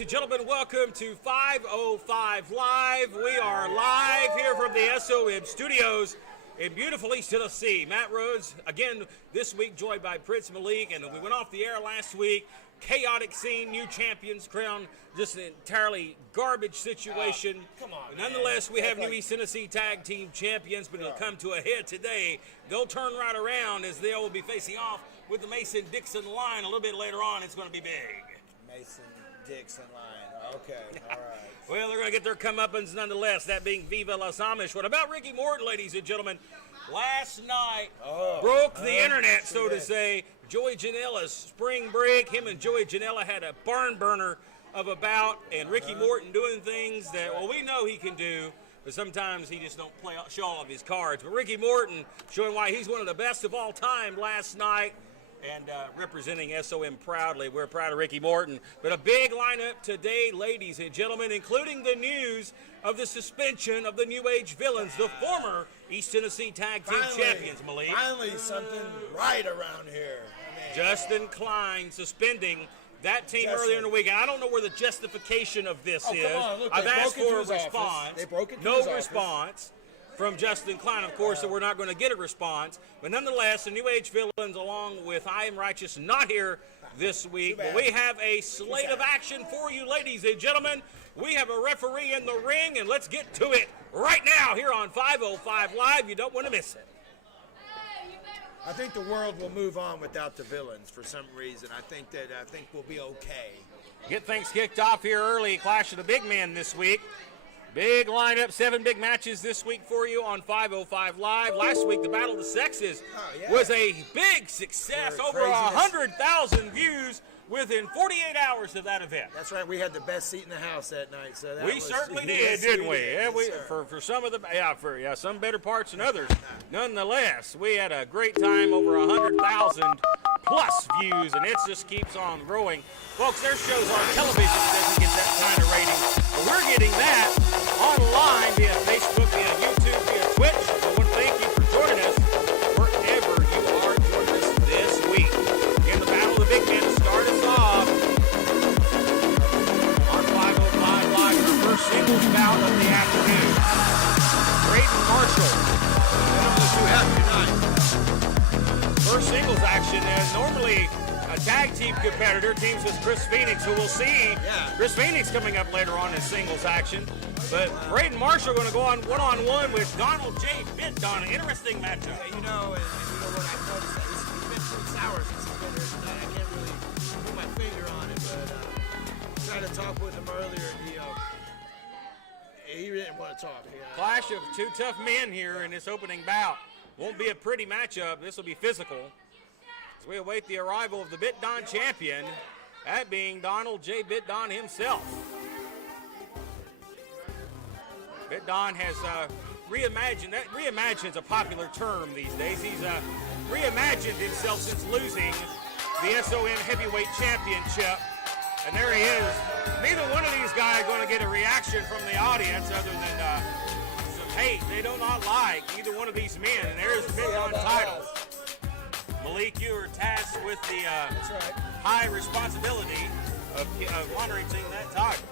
ladies and gentlemen, welcome to 505 Live. We are live here from the SOM studios in beautiful East Tennessee. Matt Rhodes, again, this week joined by Prince Malik, and we went off the air last week. Chaotic scene, new champions crowned, just an entirely garbage situation. Come on, nonetheless, we have new East Tennessee Tag Team Champions, but it'll come to a head today. They'll turn right around as they will be facing off with the Mason-Dixon line a little bit later on. It's going to be big. Mason-Dixon line. Okay, all right. Well, they're going to get their comeuppance nonetheless, that being Viva Las Amish. What about Ricky Morton, ladies and gentlemen? Last night broke the internet, so to say. Joey Janela's spring break. Him and Joey Janela had a barn burner of a bout, and Ricky Morton doing things that, well, we know he can do, but sometimes he just don't show all of his cards. But Ricky Morton showing why he's one of the best of all time last night. And representing SOM proudly. We're proud of Ricky Morton. But a big lineup today, ladies and gentlemen, including the news of the suspension of the New Age Villains, the former East Tennessee Tag Team Champions, Malik. Finally, something right around here. Justin Klein suspending that team earlier in the week. And I don't know where the justification of this is. Come on, look, I've asked for a response. They broke into no response from Justin Klein, of course, so we're not going to get a response. But nonetheless, the New Age Villains, along with I Am Righteous, not here this week. But we have a slate of action for you, ladies and gentlemen. We have a referee in the ring, and let's get to it right now here on 505 Live. You don't want to miss it. I think the world will move on without the villains for some reason. I think we'll be okay. Get things kicked off here early. Clash of the Big Men this week. Big lineup, 7 big matches this week for you on 505 Live. Last week, the Battle of the Sexes was a big success. Over 100,000 views within 48 hours of that event. That's right. We had the best seat in the house that night. So that we certainly did, didn't we? Yeah, for some of the some better parts than others. Nonetheless, we had a great time. Over 100,000 plus views, and it just keeps on growing. Folks, their shows on television doesn't get that kind of rating, but we're getting that online via Facebook, via YouTube, via Twitch. So I want to thank you for joining us wherever you are joining us this week. In the Battle of the Big Men to start us off on 505 Live, our first singles bout of the afternoon. Braden Marshall, one of those who have tonight. First singles action, normally a tag team competitor, teams with Chris Phoenix, who we'll see. Chris Phoenix coming up later on in singles action. But Braden Marshall going to go on one-on-one with Donald J. Bitdon. An interesting matchup. Yeah, you know what I've noticed, he's been pretty sour since he's been here tonight. I can't really put my finger on it, but I tried to talk with him earlier, and he didn't want to talk. Clash of two tough men here in this opening bout. Won't be a pretty matchup. This will be physical. As we await the arrival of the Bitdon champion, that being Donald J. Bitdon himself. Bitdon has reimagined. That reimagined is a popular term these days. He's reimagined himself since losing the SOM Heavyweight Championship. And there he is. Neither one of these guys going to get a reaction from the audience other than some hate. They do not like either one of these men. And there's the Bitdon title. Malik, you are tasked with the high responsibility of honoring that title.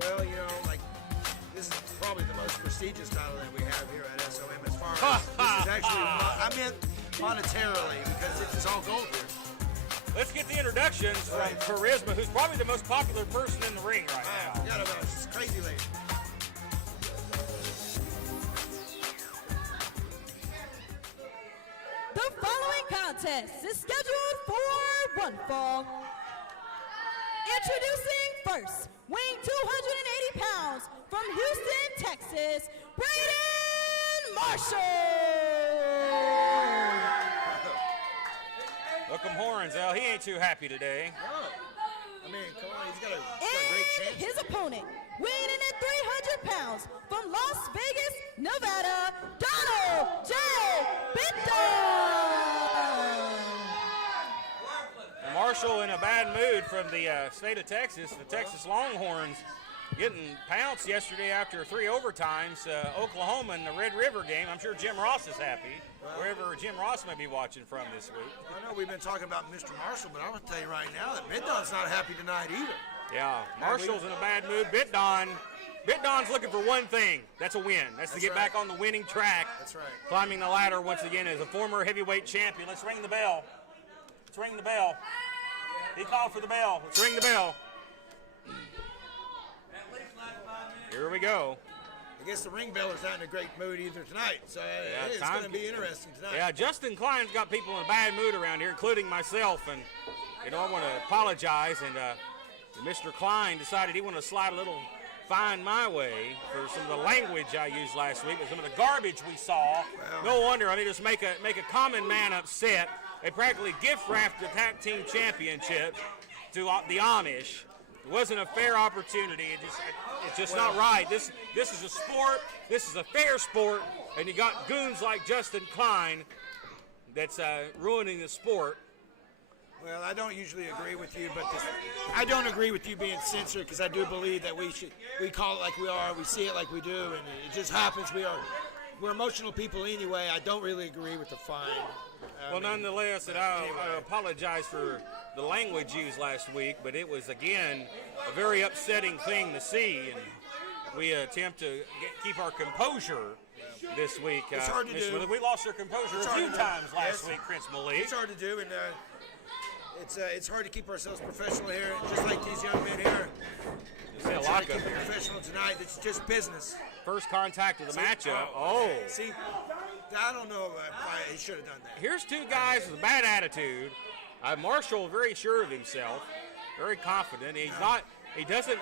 Well, this is probably the most prestigious title that we have here at SOM as far as this is actually, I meant monetarily, because it's all gold here. Let's get the introductions from Charisma, who's probably the most popular person in the ring right now. Yeah, she's a crazy lady. The following contest is scheduled for one fall. Introducing first, weighing 280 pounds from Houston, Texas, Braden Marshall. Look him horns, Al. He ain't too happy today. No. I mean, come on, he's got a great chance. His opponent, weighing in at 300 pounds from Las Vegas, Nevada, Donald J. Bitdon. Marshall in a bad mood from the state of Texas. The Texas Longhorns getting pounced yesterday after 3 overtimes. Oklahoma in the Red River game. I'm sure Jim Ross is happy, wherever Jim Ross may be watching from this week. I know we've been talking about Mr. Marshall, but I'm going to tell you right now that Bitdon's not happy tonight either. Yeah, Marshall's in a bad mood. Bitdon's looking for one thing. That's a win. That's to get back on the winning track. That's right. Climbing the ladder once again as a former heavyweight champion. Let's ring the bell. Let's ring the bell. He called for the bell. Let's ring the bell. Here we go. I guess the ring beller's not in a great mood either tonight, so it's going to be interesting tonight. Yeah, Justin Klein's got people in a bad mood around here, including myself, and I want to apologize. And Mr. Klein decided he wanted to slide a little fine my way for some of the language I used last week, with some of the garbage we saw. No wonder. I mean, just make a common man upset. They practically gift wrapped the tag team championship to the Amish. It wasn't a fair opportunity. It's just not right. This is a sport. This is a fair sport, and you got goons like Justin Klein that's ruining the sport. Well, I don't usually agree with you, but I don't agree with you being censored, because I do believe that we call it like we are, we see it like we do, and it just happens. We're emotional people anyway. I don't really agree with the fine. Nonetheless, I apologize for the language used last week, but it was, again, a very upsetting thing to see, and we attempt to keep our composure this week. It's hard to do. We lost our composure a few times last week, Prince Malik. It's hard to do, and it's hard to keep ourselves professional here, just like these young men here. Try to keep it professional tonight. It's just business. First contact of the matchup. See, I don't know if he should have done that. Here's two guys with a bad attitude. Marshall very sure of himself, very confident. He doesn't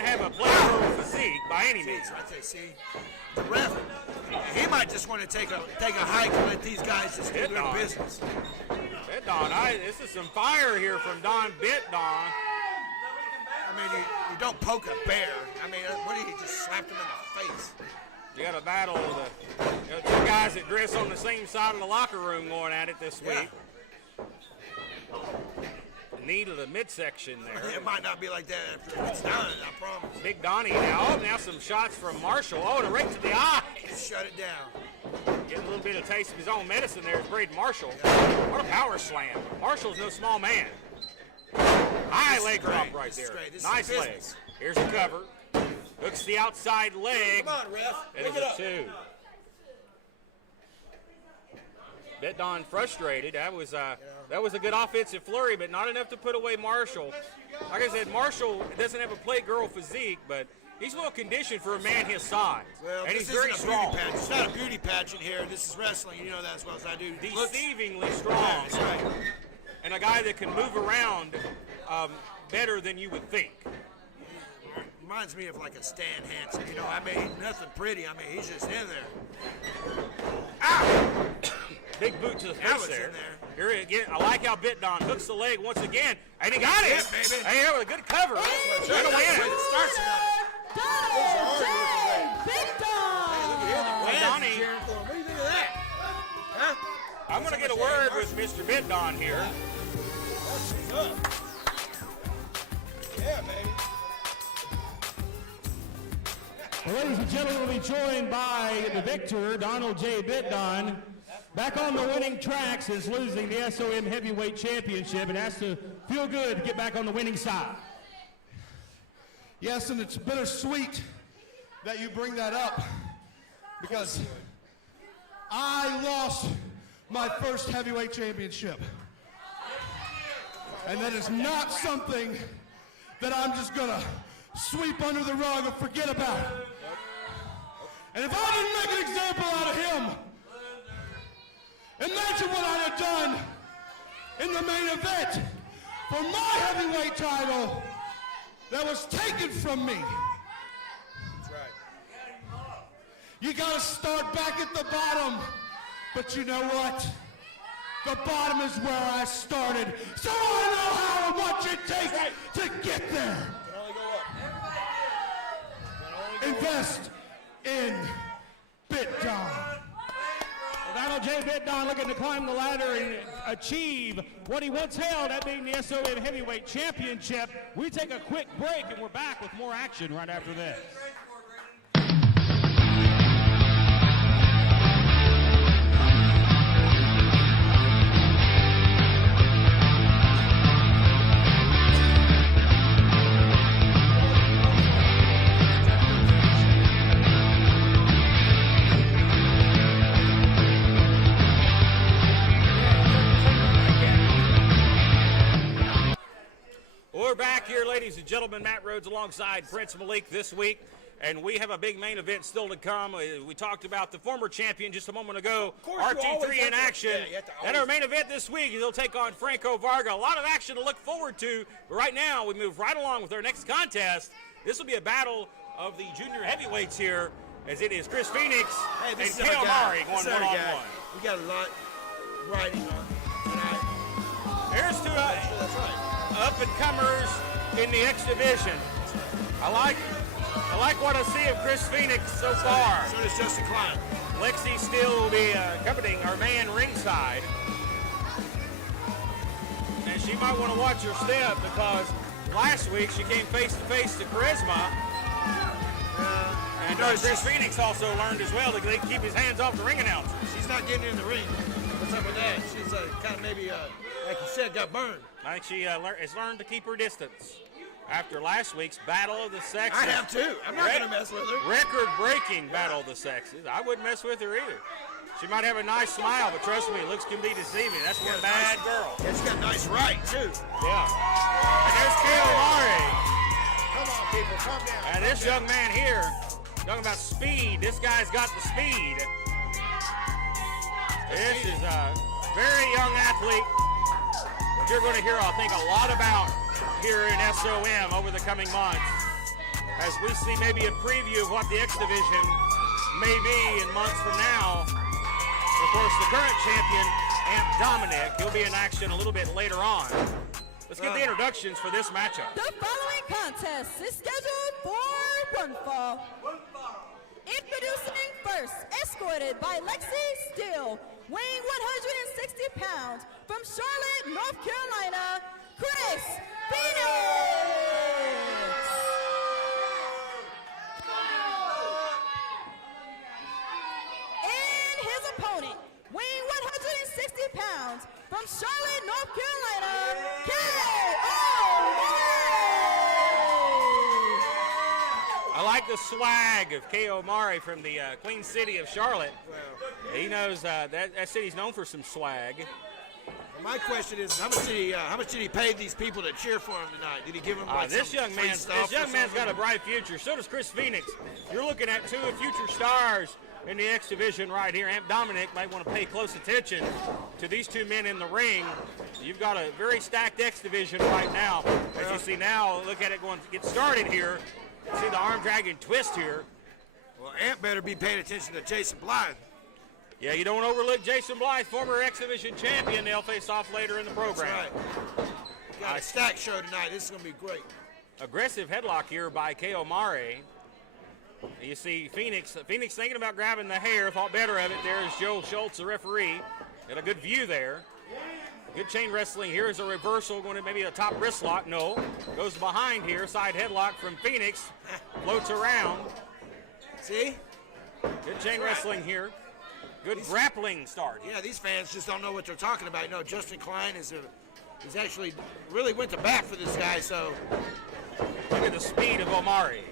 have a player physique by any means. See, the ref, he might just want to take a hike and let these guys just do their business. Bitdon, this is some fire here from Don Bitdon. I mean, you don't poke a bear. I mean, what did he just slapped him in the face? You got a battle with two guys that dress on the same side of the locker room going at it this week. The knee to the midsection there. It might not be like that after it's done, I promise. Big Donnie now some shots from Marshall. And a right to the eye. Shut it down. Getting a little bit of taste of his own medicine there is Braden Marshall. What a power slam. Marshall's no small man. High leg drop right there. Nice leg. Here's a cover. Hooks the outside leg. Come on, ref. It is a 2. Bitdon frustrated. That was a good offensive flurry, but not enough to put away Marshall. Like I said, Marshall doesn't have a play-girl physique, but he's well conditioned for a man his size. Well, and he's very strong. It's not a beauty pageant here. This is wrestling. You know that as well as I do. Deceivingly strong. Yeah, that's right. And a guy that can move around better than you would think. Reminds me of like a Stan Hansen. You know, I mean, nothing pretty. I mean, he's just in there. Ow! Big boot to the face there. In there. Here again, I like how Bitdon hooks the leg once again, and he got it. Baby. Hey, that was a good cover. That's Trying to win it. Donnie. What do you think of that? Huh? I'm going to get a word with Mr. Bitdon here. Yeah, baby. Well, ladies and gentlemen, we'll be joined by the victor, Donald J. Bitdon. Back on the winning track since losing the SOM Heavyweight Championship, and has to feel good to get back on the winning side. Yes, and it's bittersweet that you bring that up, because I lost my first heavyweight championship. And that is not something that I'm just gonna sweep under the rug and forget about. And if I didn't make an example out of him, imagine what I'd have done in the main event for my heavyweight title that was taken from me. That's right. You gotta start back at the bottom, but you know what? The bottom is where I started, so I know how and what it takes to get there. Can only go up. Invest in Bitdon. Donald J. Bitdon looking to climb the ladder and achieve what he once held, that being the SOM Heavyweight Championship. We take a quick break, and we're back with more action right after this. we're back here, ladies and gentlemen. Matt Rhodes alongside Prince Malik this week. And we have a big main event still to come. We talked about the former champion just a moment ago, RT3 in action. And our main event this week, he'll take on Franco Varga. A lot of action to look forward to. But right now, we move right along with our next contest. This will be a battle of the junior heavyweights here, as it is Chris Phoenix and Kale Omari going one-on-one. We got a lot riding on tonight. Here's two That's right. up-and-comers in the X division. I like what I see of Chris Phoenix so far. So does Justin Klein. Lexi Steele will be accompanying our man ringside. And she might want to watch her step because last week she came face-to-face to Charisma. And Chris Phoenix also learned as well to keep his hands off the ring announcer. She's not getting in the ring. What's up with that? She's kind of maybe, like you said, got burned. I think she has learned to keep her distance. After last week's Battle of the Sexes. I have too. I'm not going to mess with her. Record-breaking Battle of the Sexes. I wouldn't mess with her either. She might have a nice smile, but trust me, looks can be deceiving. That's one bad girl. Yeah, she's got a nice right, too. Yeah. And there's Kale Omari. Come on, people, calm down. And this young man here, talking about speed, this guy's got the speed. This is a very young athlete. You're going to hear, I think, a lot about here in SOM over the coming months as we see maybe a preview of what the X Division may be in months from now. Of course, the current champion, Dominic, he'll be in action a little bit later on. Let's get the introductions for this matchup. The following contest is scheduled for one fall. Introducing first, escorted by Lexi Steele, weighing 160 pounds, from Charlotte, North Carolina, Chris Phoenix. And his opponent, weighing 160 pounds, from Charlotte, North Carolina, Kale Omari. I like the swag of Kale Omari from the Queen City of Charlotte. He knows that city's known for some swag. My question is, how much did he pay these people to cheer for him tonight? Did he give them this young man's got a bright future. So does Chris Phoenix. You're looking at two future stars in the X Division right here. Dominic might want to pay close attention to these two men in the ring. You've got a very stacked X Division right now. As you see now, look at it going to get started here. See the arm dragging twist here. Well, Ant better be paying attention to Jason Blythe. Yeah, you don't overlook Jason Blythe, former X Division champion. They'll face off later in the program. That's right. Got a stack show tonight. This is going to be great. Aggressive headlock here by Kale Omari. You see Phoenix thinking about grabbing the hair, thought better of it. There's Joe Schultz, the referee. Got a good view there. Good chain wrestling. Here is a reversal, going to maybe a top wrist lock. No. Goes behind here. Side headlock from Phoenix. Floats around. See? Good chain wrestling here. Good grappling start. Yeah, these fans just don't know what they're talking about. You know, Justin Klein is actually really went to bat for this guy, so. Look at the speed of Omari.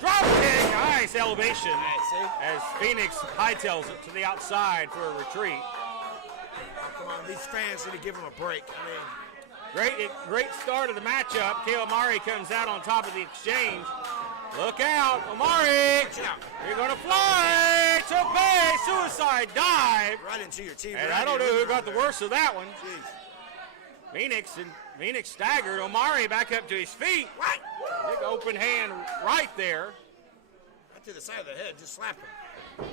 Drop kick, nice elevation. As Phoenix hightails it to the outside for a retreat. Come on, these fans need to give him a break. I mean, great start of the matchup. Kale Omari comes out on top of the exchange. Look out, Omari! You're gonna fly to base, suicide dive. Right into your team. And I don't know who got the worst of that one. Jeez. Phoenix staggered. Omari back up to his feet. Right. Big open hand right there. Right to the side of the head, just slap him.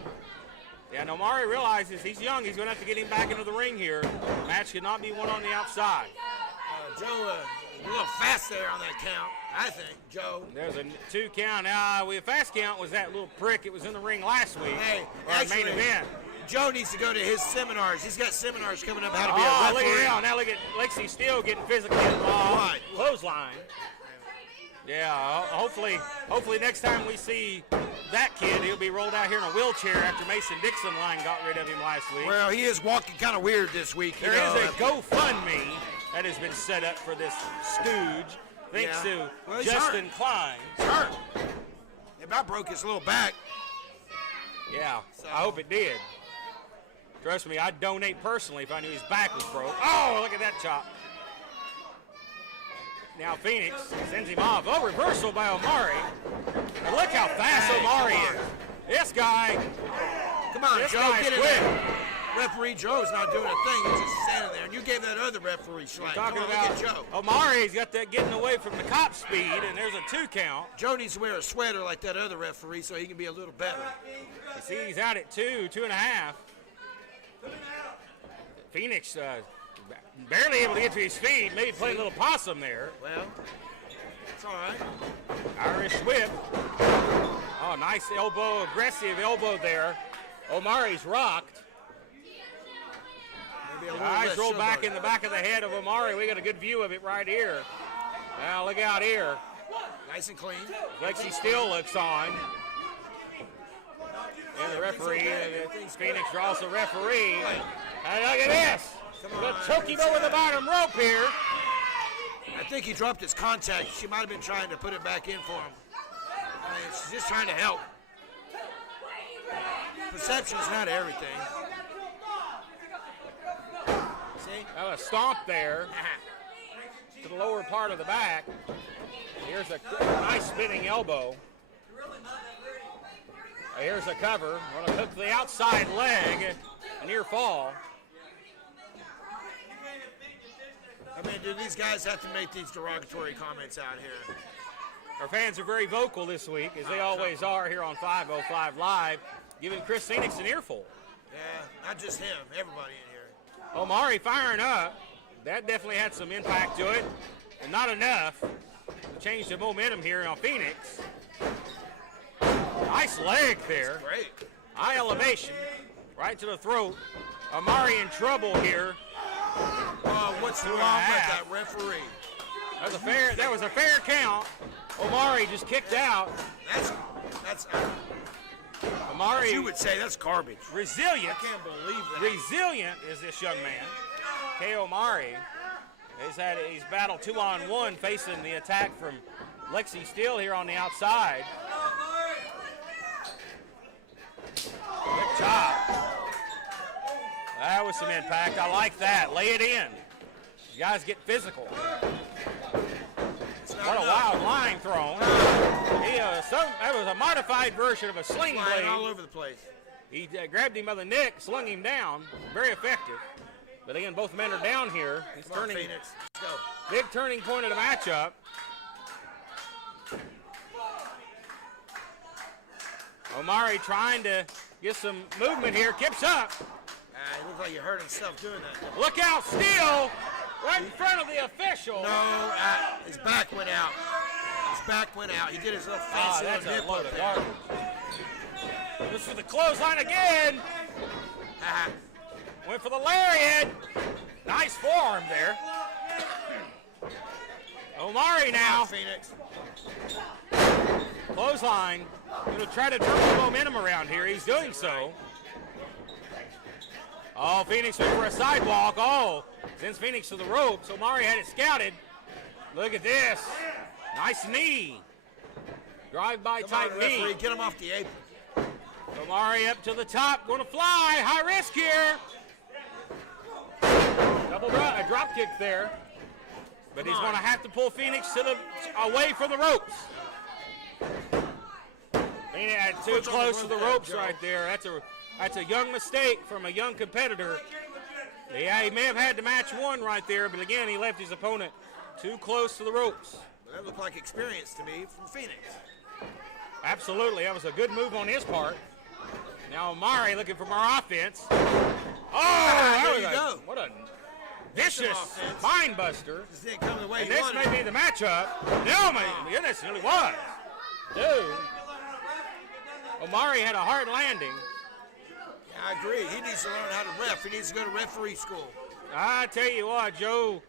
Yeah, and Omari realizes he's young. He's gonna have to get him back into the ring here. The match could not be won on the outside. Joe, a little fast there on that count, I think, Joe. There's a 2 count. Fast count was that little prick. It was in the ring last week. Hey, our main event. Joe needs to go to his seminars. He's got seminars coming up how to be a referee. Look at now look at Lexi Steele getting physically involved. Right. Clothesline. Yeah, hopefully next time we see that kid, he'll be rolled out here in a wheelchair after Mason Dixon line got rid of him last week. Well, he is walking kind of weird this week. There is a GoFundMe that has been set up for this stooge, thanks to Justin Klein. He's hurt. He about broke his little back. Yeah, so. I hope it did. Trust me, I'd donate personally if I knew his back was broke. Oh, look at that chop. Now Phoenix sends him off. Oh, reversal by Omari. And look how fast Omari is. This guy. Come on, This Joe, guy's get in quick. there. Referee Joe's not doing a thing. He's just standing there. And you gave that other referee slack. Talking Come on, about look at Joe. Omari's got that getting away from the cop speed, and there's a 2 count. Joe needs to wear a sweater like that other referee so he can be a little better. You see he's out at 2, 2.5. Phoenix barely able to get to his feet, maybe playing a little possum there. Well, it's all right. Irish whip. Oh, nice elbow, aggressive elbow there. Omari's rocked. Maybe a little Eyes less roll back showboat. in the back of the head of Omari. We got a good view of it right here. Now look out here. Nice and clean. Lexi Steele looks on. And the referee, Phoenix draws the referee. And look at this. Gonna choke him over the bottom rope here. I think he dropped his contact. She might have been trying to put it back in for him. I mean, she's just trying to help. Perception is not everything. See? Now a stomp there to the lower part of the back. Here's a nice spinning elbow. Here's a cover. Going to hook the outside leg. A near fall. I mean, do these guys have to make these derogatory comments out here? Our fans are very vocal this week, as they always are here on 505 Live, giving Chris Phoenix an earful. Yeah, not just him. Everybody in here. Omari firing up. That definitely had some impact to it, and not enough to change the momentum here on Phoenix. Nice leg there. Great. High elevation, right to the throat. Omari in trouble here. What's wrong 2.5. with that referee? That was a fair count. Omari just kicked out. That's Omari, you would say that's garbage. resilient. I can't believe that. Resilient is this young man. K. Omari. He's battled 2-on-1 facing the attack from Lexi Steele here on the outside. Good job. That was some impact. I like that. Lay it in. You guys get physical. What a wild line thrown. That was a modified version of a sling Flying all blade. over the place. He grabbed him by the neck, slung him down. Very effective. But again, both men are down here. He's Come on, turning. Phoenix. Let's go. Big turning point of the matchup. Omari trying to get some movement here. Kips up. It looked like you hurt himself doing that. Look out, Steele. Right in front of the official. No, his back went out. His back went out. He did his little fancy That's little a nip load up of there. garbage. Just for the clothesline again. Went for the lariat. Nice forearm there. Omari now. Phoenix. Clothesline. Going to try to turn the momentum around here. He's doing so. Oh, Phoenix went for a sidewalk. Oh, sends Phoenix to the ropes. Omari had it scouted. Look at this. Nice knee. Drive-by type knee. Referee, get him off the apron. Omari up to the top. Going to fly. High risk here. A drop kick there. But he's going to have to pull Phoenix away from the ropes. Phoenix too close to the ropes right there. That's a young mistake from a young competitor. Yeah, he may have had to match one right there, but again, he left his opponent too close to the ropes. That looked like experience to me from Phoenix. Absolutely, that was a good move on his part. Now Omari looking for more offense. Oh, there you go. What a vicious mind buster. This didn't come the way And you this wanted. may be the matchup. No, my goodness, it really was. Dude. Omari had a hard landing. I agree. He needs to learn how to ref. He needs to go to referee school. I tell you what, Joe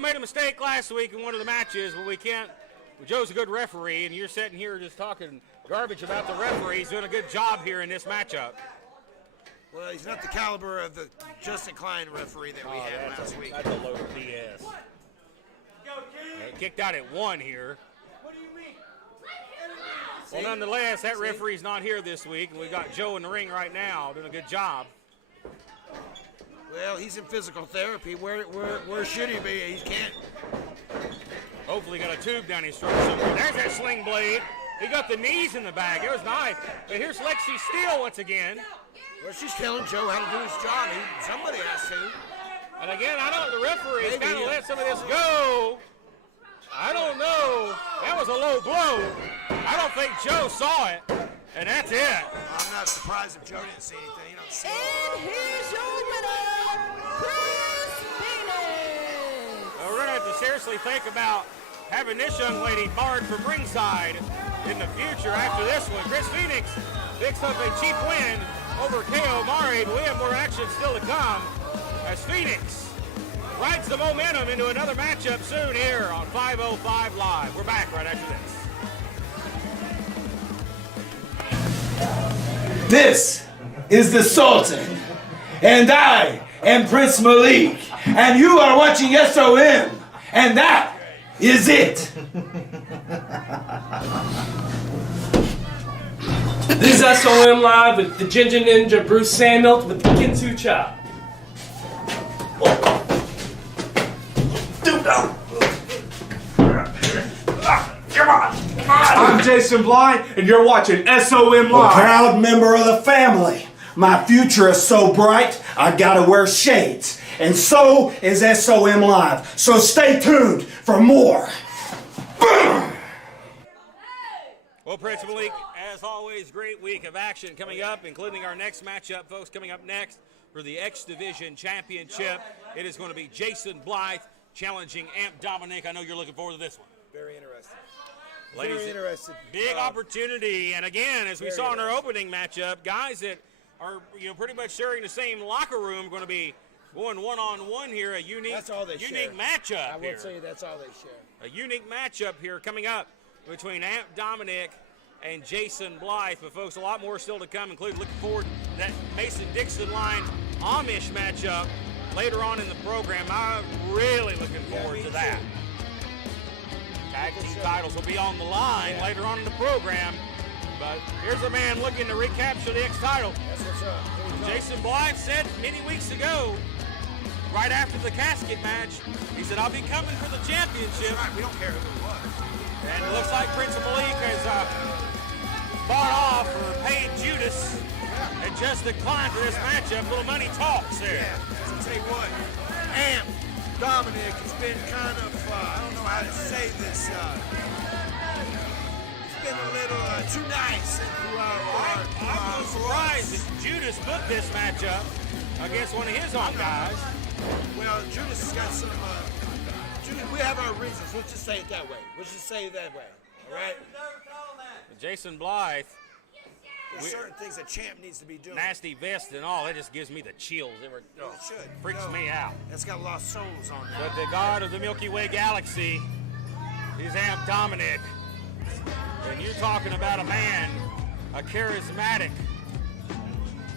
made a mistake last week in one of the matches, but we can't. Joe's a good referee, and you're sitting here just talking garbage about the referee. He's doing a good job here in this matchup. Well, he's not the caliber of the Justin Klein referee that we had last week. That's a load of BS. Kicked out at 1 here. Well, nonetheless, that referee's not here this week, and we've got Joe in the ring right now doing a good job. Well, he's in physical therapy. Where should he be? He can't. Hopefully got a tube down his throat somewhere. There's that sling blade. He got the knees in the bag. It was nice. But here's Lexi Steele once again. Well, she's telling Joe how to do his job. Somebody has to. And again, I don't. The referee is kind of let some of this go. I don't know. That was a low blow. I don't think Joe saw it. And that's it. I'm not surprised if Joe didn't see anything. You don't see And here's your winner, Chris Phoenix. Well, we're going to have to seriously think about having this young lady barred from ringside in the future after this one. Chris Phoenix picks up a cheap win over KO Omari, but we have more action still to come as Phoenix rides the momentum into another matchup soon here on 505 Live. We're back right after this. This is the Sultan, and I am Prince Malik, and you are watching SOM, and that is it. This is SOM Live with the Ginger Ninja Bruce Samuel with the Kinsu Chop. I'm Jason Blythe, and you're watching SOM A Live. proud member of the family. My future is so bright, I gotta wear shades. And so is SOM Live. So stay tuned for more. Well, Prince Malik, as always, great week of action coming up, including our next matchup, folks. Coming up next for the X Division Championship, it is going to be Jason Blythe challenging Amp Dominic. I know you're looking forward to this one. Very interesting. Ladies, Very interested. big opportunity, and again, as we saw in our opening matchup, guys that are pretty much sharing the same locker room are going to be going one-on-one here. A unique, That's all they share. matchup I will here. tell you that's all they share. A unique matchup here coming up between Amp Dominic and Jason Blythe. But folks, a lot more still to come, including looking forward to that Mason-Dixon line Amish matchup later on in the program. I'm really looking forward to that. Tag team titles will be on the line later on in the program. But here's a man looking to recapture the X title. That's what's up. Here we go. Jason Blythe said many weeks ago, right after the casket match, he said, I'll be coming for the championship. We don't care who it was. And it looks like Prince Malik has bought off or paid Judas and just declined for this matchup. Little money talks there. Yeah, I'll tell you what, Amp Dominic has been kind of, I don't know how to say this, it's been a little too nice. I'm surprised that Judas booked this matchup against one of his own guys. Well, Judas has got some, Judas, we have our reasons. Let's just say it that way. Let's just say it that way, all right? Jason Blythe, There's certain things a champ needs to be doing. nasty vest and all, it just gives me the chills. It should. freaks me out. That's got lost souls on there. But the god of the Milky Way galaxy is Amp Dominic. And you're talking about a man, a charismatic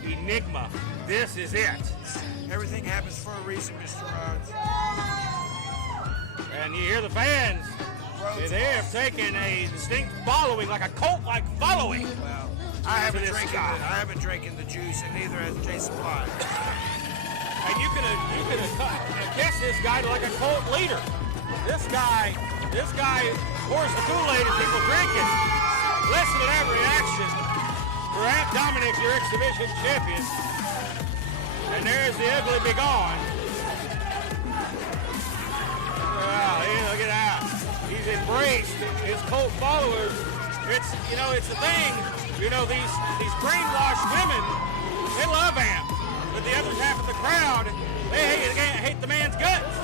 enigma. This is it. Everything happens for a reason, Mr. Rhodes. And you hear the fans. They have taken a distinct following, like a cult-like following. Well, I haven't this drinking. guy. I haven't drinking the juice, and neither has Jason Blythe. And you can guess this guy to like a cult leader. This guy pours the Kool-Aid and people drink it. Listen to that reaction for Amp Dominic, your X Division champion. And there's the ugly big on. Wow, look at that. He's embraced his cult followers. It's the thing. These brainwashed women, they love Amp. But the other half of the crowd, they hate the man's guts.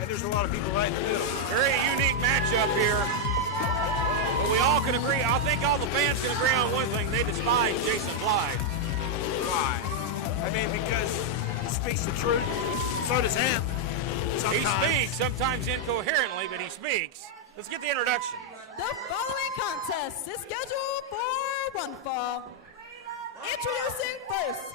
And there's a lot of people right in the middle. Very unique matchup here. But we all can agree, I think all the fans can agree on one thing. They despise Jason Blythe. Why? I mean, because he speaks the truth. So does Amp. He speaks, sometimes incoherently, but he speaks. Let's get the introduction. The following contest is scheduled for one fall. Introducing first,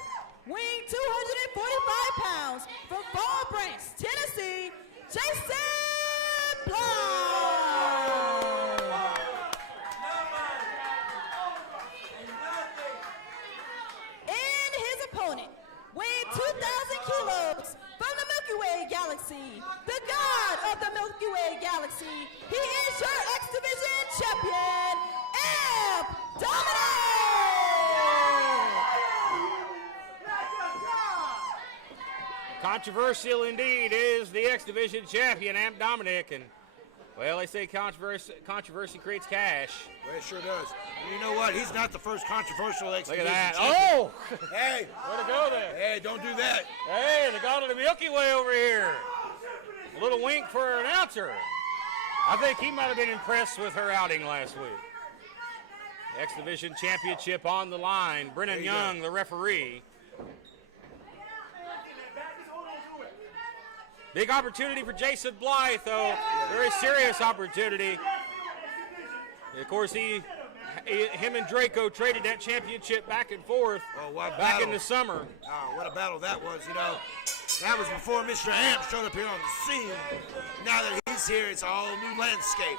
weighing 245 pounds from Fall Branch, Tennessee, Jason Blythe. And his opponent, weighing 2,000 kilos from the Milky Way Galaxy, Galaxy, the god of the Milky Way Galaxy. He is your X Division champion, Amp Dominic! Controversial indeed is the X Division champion, Amp Dominic. And, well, they say controversy creates cash. Well, it sure does. And you know what? He's not the first controversial X Look at Division that. champion. Oh! Hey, Way to go there. hey, don't do that. Hey, the god of the Milky Way over here. A little wink for our announcer. I think he might have been impressed with her outing last week. X Division championship on the line. Brennan There you Young, the referee. Big opportunity for Jason Blythe, though. Very serious opportunity. Of course, him and Draco traded that championship back and forth Oh, what back battle. in the summer. Oh, what a battle that was, you know. That was before Mr. Amp showed up here on the scene. Now that he's here, it's a whole new landscape.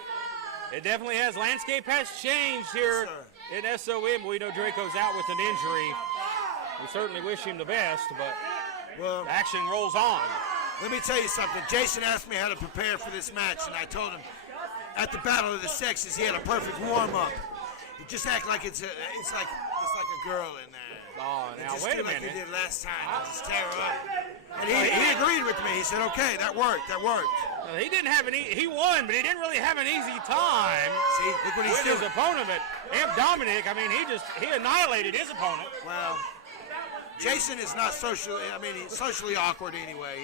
It definitely has. Landscape has changed here in SOM. We know Draco's out with an injury. We certainly wish him the best, but Well, action rolls on. let me tell you something. Jason asked me how to prepare for this match, and I told him at the Battle of the Sexes he had a perfect warm-up. You just act like it's like a girl in there. Oh, And now just wait do a like minute. you did last time. And just tear her up. And he agreed with me. He said, "Okay, that worked. That worked." He didn't have he won, but he didn't really have an easy time See, look what he's with his doing. opponent. But Amp Dominic, I mean, he annihilated his opponent. Well, Jason is not socially. I mean, he's socially awkward anyway.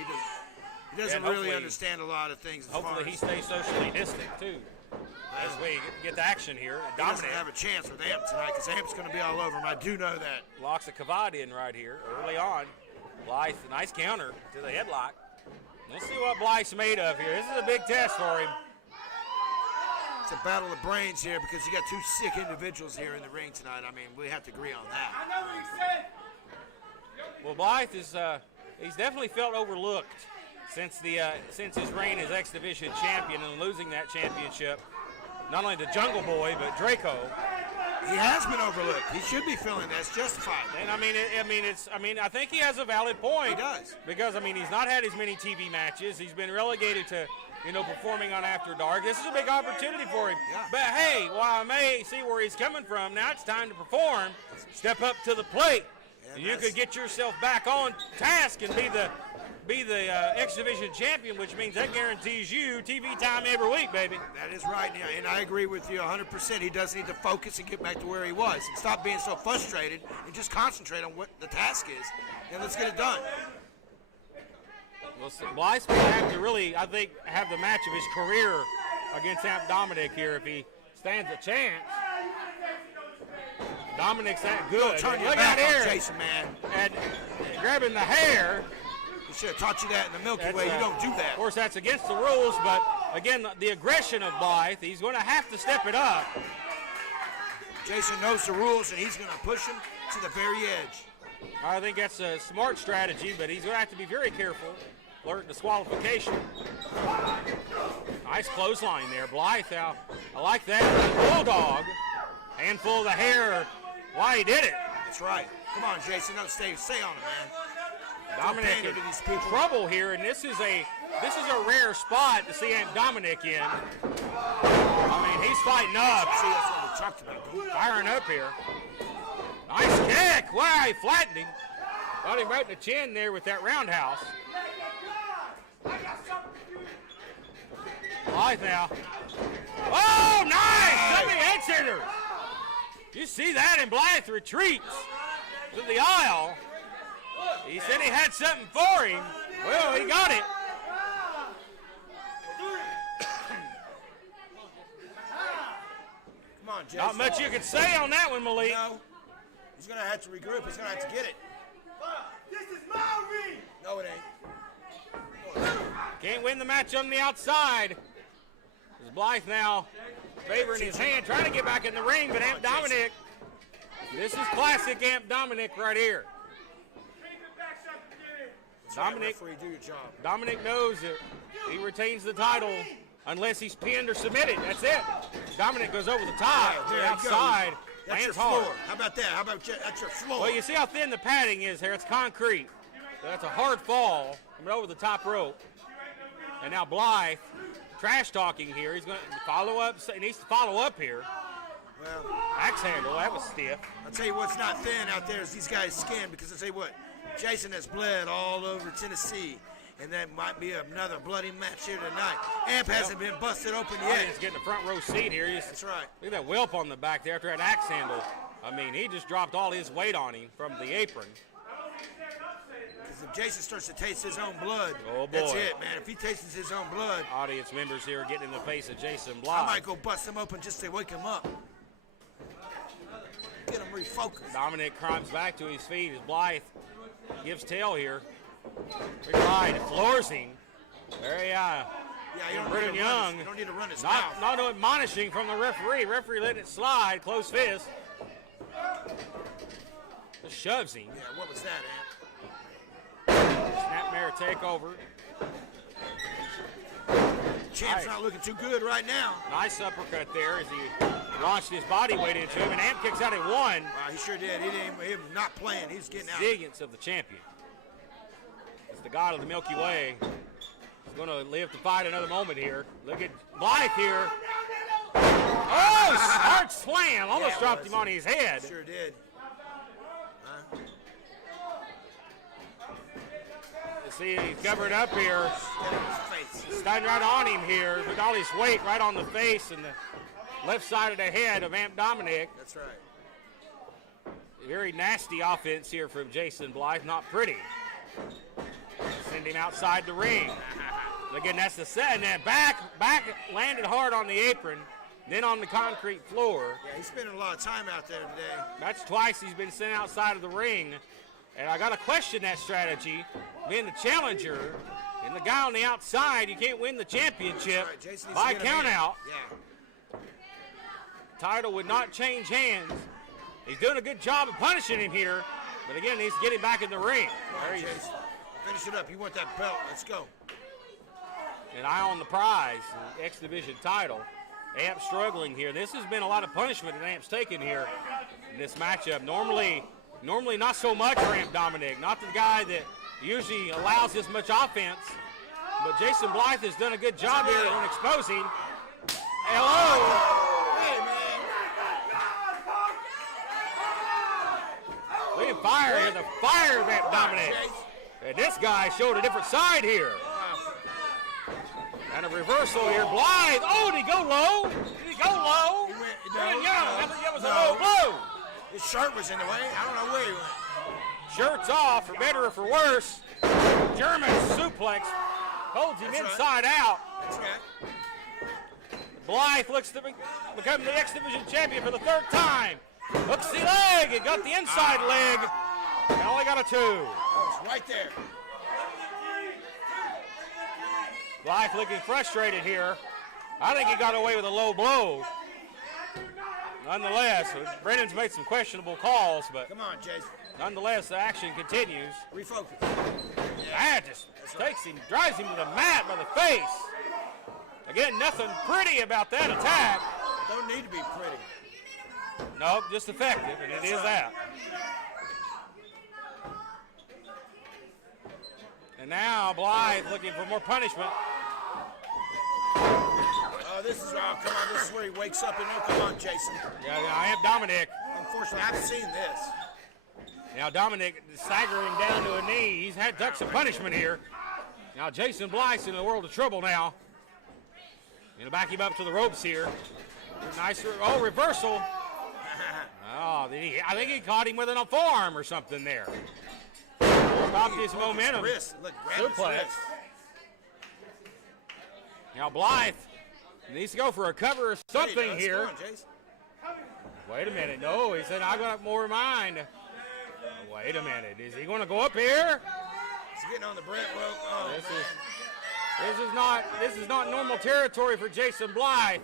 He doesn't Yeah, really hopefully- understand a lot of things. As far Hopefully he as stays socially distant too. As we get the action here. he doesn't Dominic have a chance with Amp tonight because Amp's going to be all over him. I do know that. locks a Kavad in right here early on. Blythe, nice counter to the headlock. Let's see what Blythe's made of here. This is a big test for him. It's a battle of brains here because you got two sick individuals here in the ring tonight. I mean, we have to agree on that. Well, Blythe is he's definitely felt overlooked since his reign as X Division champion and losing that championship. Not only to Jungle Boy but Draco. He has been overlooked. He should be feeling that's justified. And I think he has a valid point. He does. Because he's not had as many TV matches. He's been relegated to performing on After Dark. This is a big opportunity for him. Yeah. But hey, while I may see where he's coming from, now it's time to perform. Step up to the plate. Yeah, And you could get yourself back on task and be the X Division champion, which means that guarantees you TV time every week, baby. That is right, and I agree with you 100%. He does need to focus and get back to where he was and stop being so frustrated and just concentrate on what the task is, and let's get it done. Well, Blythe's going to have to really, I think, have the match of his career against Amp Dominic here if he stands a chance. Dominic's that good. Turn your Look back out here. on Jason, man. And grabbing the hair. He should have taught you that in the Milky That's, Way. You don't do Of that. course, that's against the rules, but again, the aggression of Blythe, he's going to have to step it up. Jason knows the rules, and he's going to push him to the very edge. I think that's a smart strategy, but he's going to have to be very careful. Alert disqualification. Nice clothesline there, Blythe. Now, I like that. Bulldog. Handful of the hair. Why he did it. That's right. Come on, Jason. Don't stay on it, man. Dominic pander to these people. in trouble here, and this is a rare spot to see Aunt Dominic in. I mean, he's fighting up, See, that's what we talked about. firing up here. Nice kick. Wow, he flattened him. Got him right in the chin there with that roundhouse. Blythe now. Oh, nice! Double head center. You see that, and Blythe retreats to the aisle. He said he had something for him. Well, he got it. Come on, Jason. Not much you could say on that one, Malik. No. He's going to have to regroup. He's going to have to get it. This is my ring. No, it ain't. Can't win the match on the outside. As Blythe now favoring his hand, trying to get back in the ring, but Amp Dominic, this is classic Amp Dominic right here. Dominic, Referee, do your job. Dominic knows that he retains the title unless he's pinned or submitted. That's it. Dominic goes over the top to There the you outside. go. That's your Lands hard. floor. How about that? How about that's your floor? Well, you see how thin the padding is here. It's concrete. So that's a hard fall coming over the top rope. And now Blythe, trash talking here. He's going to follow up. He needs to follow up here. Well, Axe handle, that was stiff. I'll tell you what's not thin out there is these guys' skin, because I'll tell you what, Jason has bled all over Tennessee, and that might be another bloody match here tonight. Amp hasn't been busted open yet. He's getting the front row seat here. That's right. Look at that whelp on the back there after that axe handle. I mean, he just dropped all his weight on him from the apron. Because if Jason starts to taste his own blood, Oh, boy. that's it, man. If he tastes his own blood, Audience members here getting in the face of Jason I Blythe. might go bust him open just to wake him up. Get him refocused. Dominic climbs back to his feet as Blythe gives tail here. Big right, floors him. Very Yeah, you don't, Britton need to run Young. you don't need to run his mouth. not admonishing from the referee. Referee letting it slide. Close fist. Just shoves him. Yeah, what was that, Amp? Snapmare takeover. Champ's Nice. not looking too good right now. Nice uppercut there as he launched his body weight into him. And Amp kicks out at one. Wow, he sure did. He was not playing. He was getting out. Zillions of the champion. As the god of the Milky Way is going to live to fight another moment here. Look at Blythe here. Oh, hard slam. Almost Yeah, it dropped was. him on his head. Sure did. You see, he's covered up here. Get in his face. Standing right on him here with all his weight right on the face and the left side of the head of Amp Dominic. That's right. Very nasty offense here from Jason Blythe. Not pretty. Send him outside the ring. Again, that's the set. And then back landed hard on the apron, then on the concrete floor. Yeah, he's spending a lot of time out there today. That's twice he's been sent outside of the ring. And I got to question that strategy. Being the challenger and the guy on the outside, you can't win the championship Right, Jason needs by to get him count in. out. Yeah. Title would not change hands. He's doing a good job of punishing him here, but again, he needs to get him back in the ring. Come There on, he is. Jason. Finish it up. You want that belt. Let's go. An eye on the prize, the X Division title. Amp struggling here. This has been a lot of punishment that Amp's taken here in this matchup. Normally not so much for Amp Dominic. Not the guy that usually allows this much offense. But Jason Blythe has done a good job here on exposing. Hello. Hey, man. Look at fire here. The fire of Amp Dominic. And this guy showed a different side here. And a reversal here. Blythe. Oh, did he go low? Did he go low? He went, Britton Young. That was a no. low blow. His shirt was in the way. I don't know where he went. Shirts off, for better or for worse. German suplex holds him That's right. inside out. That's right. Blythe looks to become the X Division champion for the third time. Hooks the leg. It got the inside leg. And only got a 2. Oh, it's right there. Blythe looking frustrated here. I think he got away with a low blow. Nonetheless, Brennan's made some questionable calls, but Come on, Jason. nonetheless, the action continues. Refocus. That just takes him, drives him to the mat by the face. Again, nothing pretty about that attack. Don't need to be pretty. Nope, just effective, and it is that. And now Blythe looking for more punishment. Oh, this is, oh, come on, this is where he wakes up and, oh, come on, Jason. Yeah, I have Dominic. Unfortunately, I've seen this. Now Dominic staggering down to a knee. He's had ducks some punishment here. Now Jason Blythe's in a world of trouble now. Gonna back him up to the ropes here. Nice, reversal. Oh, I think he caught him with a forearm or something there. Stopped his momentum. Wrist. Look, grab his Suplex. wrist. Now Blythe needs to go for a cover or something There he does. here. Come on, Jason. Wait a minute. No, he said, I got more in mind. Wait a minute. Is he going to go up here? He's getting on the Brett rope. Oh, This man. This is not normal territory for Jason Blythe.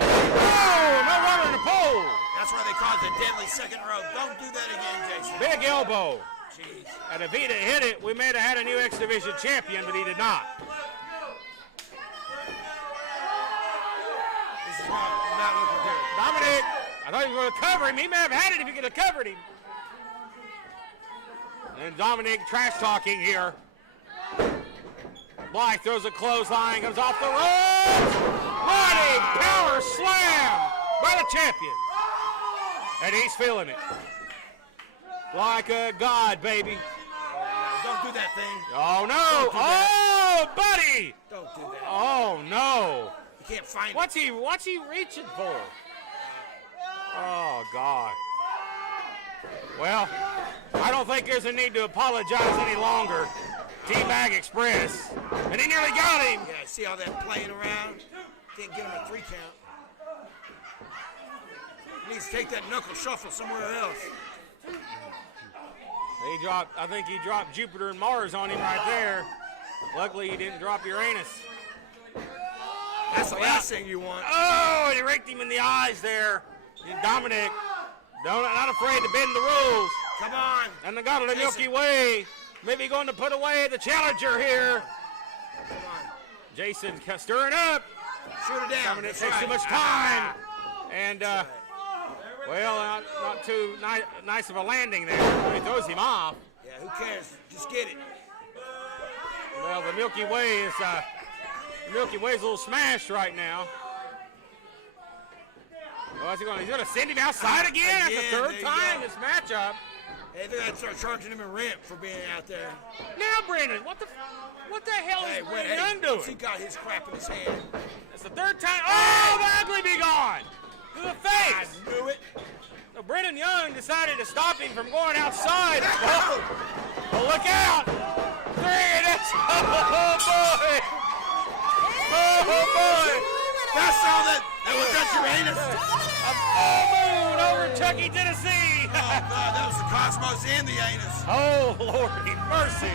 Oh, no rubber in the pole. That's why they call it the deadly second rope. Don't do that again, Jason. Big elbow. Jeez. And if he'd have hit it, we may have had a new X Division champion, but he did not. This is not looking good. Dominic, I thought he was going to cover him. He may have had it if he could have covered him. And Dominic trash talking here. Blythe throws a clothesline, comes off the ropes. Running power slam by the champion. And he's feeling it. Like a god, baby. Don't do that thing. Oh, no. Oh, buddy. Don't do that. Oh, no. You can't find What's he reaching for? Oh, God. Well, I don't think there's a need to apologize any longer. Teabag Express. And he nearly got him. Yeah, see all that playing around? Can't get him a 3 count. He needs to take that knuckle shuffle somewhere else. I think he dropped Jupiter and Mars on him right there. Luckily, he didn't drop Uranus. That's the last thing you want. Oh, and he raked him in the eyes there. And Dominic, not afraid to bend the rules. Come on. And the God of the Milky Way, maybe going to put away the challenger here. Come on. Jason stirring up. Shoot it down. Dominic That's takes right. too much time. And, well, not too nice of a landing there. He throws him off. Yeah, who cares? Just get it. Well, the Milky Way is a little smashed right now. Well, he's going to send him outside again. That's the third time this matchup. Hey, they're going to start charging him a rent for being out there. Now, Brandon, what the hell is Brandon Young doing? He got his crap in his hand. That's the third time. Oh, the ugly be gone. To the face. I knew it. So Brendan Young decided to stop him from going outside. Oh, look out. 3, that's, oh, boy. Oh, boy. That's all that was that Uranus. A full moon over Chucky, Tennessee. Oh, God, that was the Cosmos and the anus. Oh, Lordy mercy.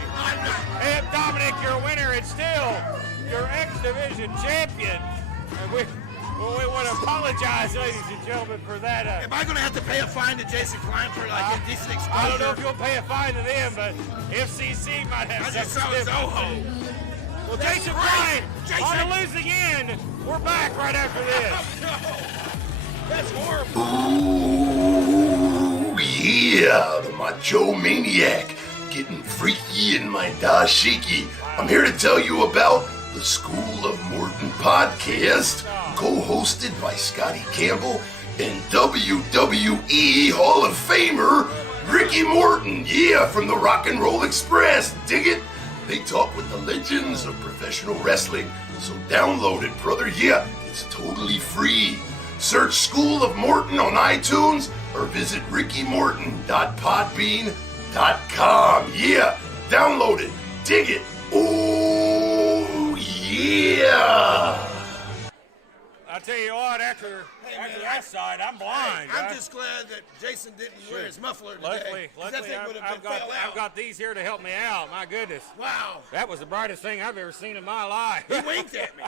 And Dominic, your winner, and still your X Division champion. And we want to apologize, ladies and gentlemen, for that. Am I going to have to pay a fine to Jason Klein for like indecent exposure? I don't know if you'll pay a fine to them, but FCC might have I just saw something his Oho. Well, That's Jason right. Klein on the losing end. We're back right after this. That's horrible. Ooh, yeah, the Macho Maniac, getting freaky in my dashiki. I'm here to tell you about the School of Morton podcast, co-hosted by Scotty Campbell and WWE Hall of Famer Ricky Morton. Yeah, from the Rock and Roll Express. Dig it? They talk with the legends of professional wrestling. So download it, brother. Yeah, it's totally free. Search School of Morton on iTunes or visit rickymorton.podbean.com. Yeah, download it. Dig it. Oh, yeah. I'll tell you what, after that side, I'm blind. I'm just glad that Jason didn't wear his muffler today. Luckily, I've got these here to help me out. My goodness. Wow. That was the brightest thing I've ever seen in my life. He winked at me.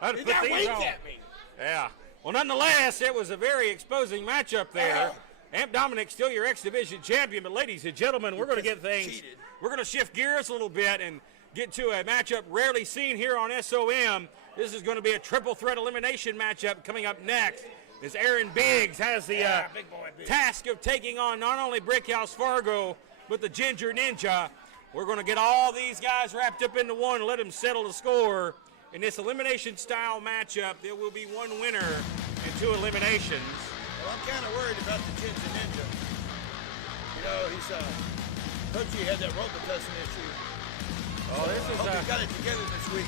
I'd He put got these winked on. at me. Yeah. Well, nonetheless, it was a very exposing matchup there. Amp Dominic, still your X Division champion, but ladies and gentlemen, we're going to get things. Cheated. We're going to shift gears a little bit and get to a matchup rarely seen here on SOM. This is going to be a triple threat elimination matchup coming up next. As Aaron Biggs has the big boy, Biggs. task of taking on not only Brickhouse Fargo, but the Ginger Ninja. We're going to get all these guys wrapped up into one and let them settle the score. In this elimination-style matchup, there will be one winner and 2 eliminations. Well, I'm kind of worried about the Ginger Ninja. You know, he's Coach G had that Robitussin issue. Oh, this is Hope he got it together this week.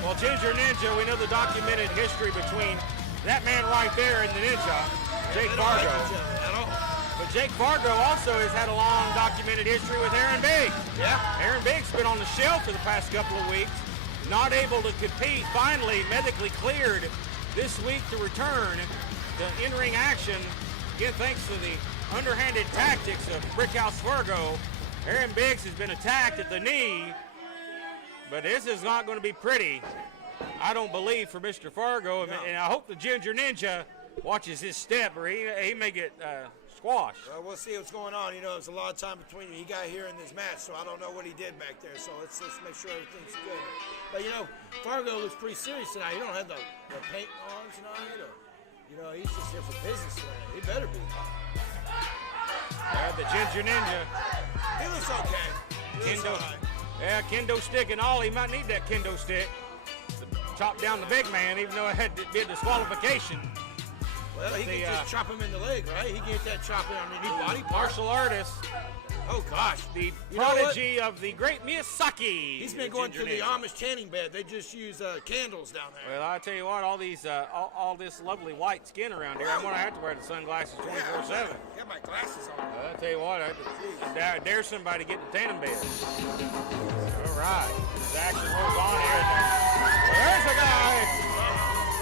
well, Ginger Ninja. We know the documented history between that man right there and the Ninja, Jake They don't like Fargo. each other at all. But Jake Fargo also has had a long documented history with Aaron Biggs. Yeah. Aaron Biggs been on the shelf for the past couple of weeks, not able to compete. Finally, medically cleared this week to return to in-ring action. Again, thanks to the underhanded tactics of Brickhouse Fargo. Aaron Biggs has been attacked at the knee, but this is not going to be pretty, I don't believe, for Mr. Fargo. No. And I hope the Ginger Ninja watches his step, or he may get squashed. Well, we'll see what's going on. You know, there's a lot of time between he got here in this match, so I don't know what he did back there. So let's make sure everything's good. But, you know, Fargo looks pretty serious tonight. He don't have the paint on tonight. You know, he's just here for business tonight. He better be. The Ginger Ninja. He looks okay. He looks all right. Yeah, kendo stick and all. He might need that kendo stick to chop down the big man, even though it had to be a disqualification. Well, he can just chop him in the leg, right? He can get that chop in underneath body part. Martial artist. Oh, gosh. The prodigy of the great Miyazaki. He's been going to the Amish tanning bed. They just use candles down there. Well, I tell you what, all these, all this lovely white skin around here, I'm gonna have to wear the sunglasses 24/7. Got my glasses on. I tell you what, I dare somebody get the tanning bed. All right, the action rolls on here. There's a guy.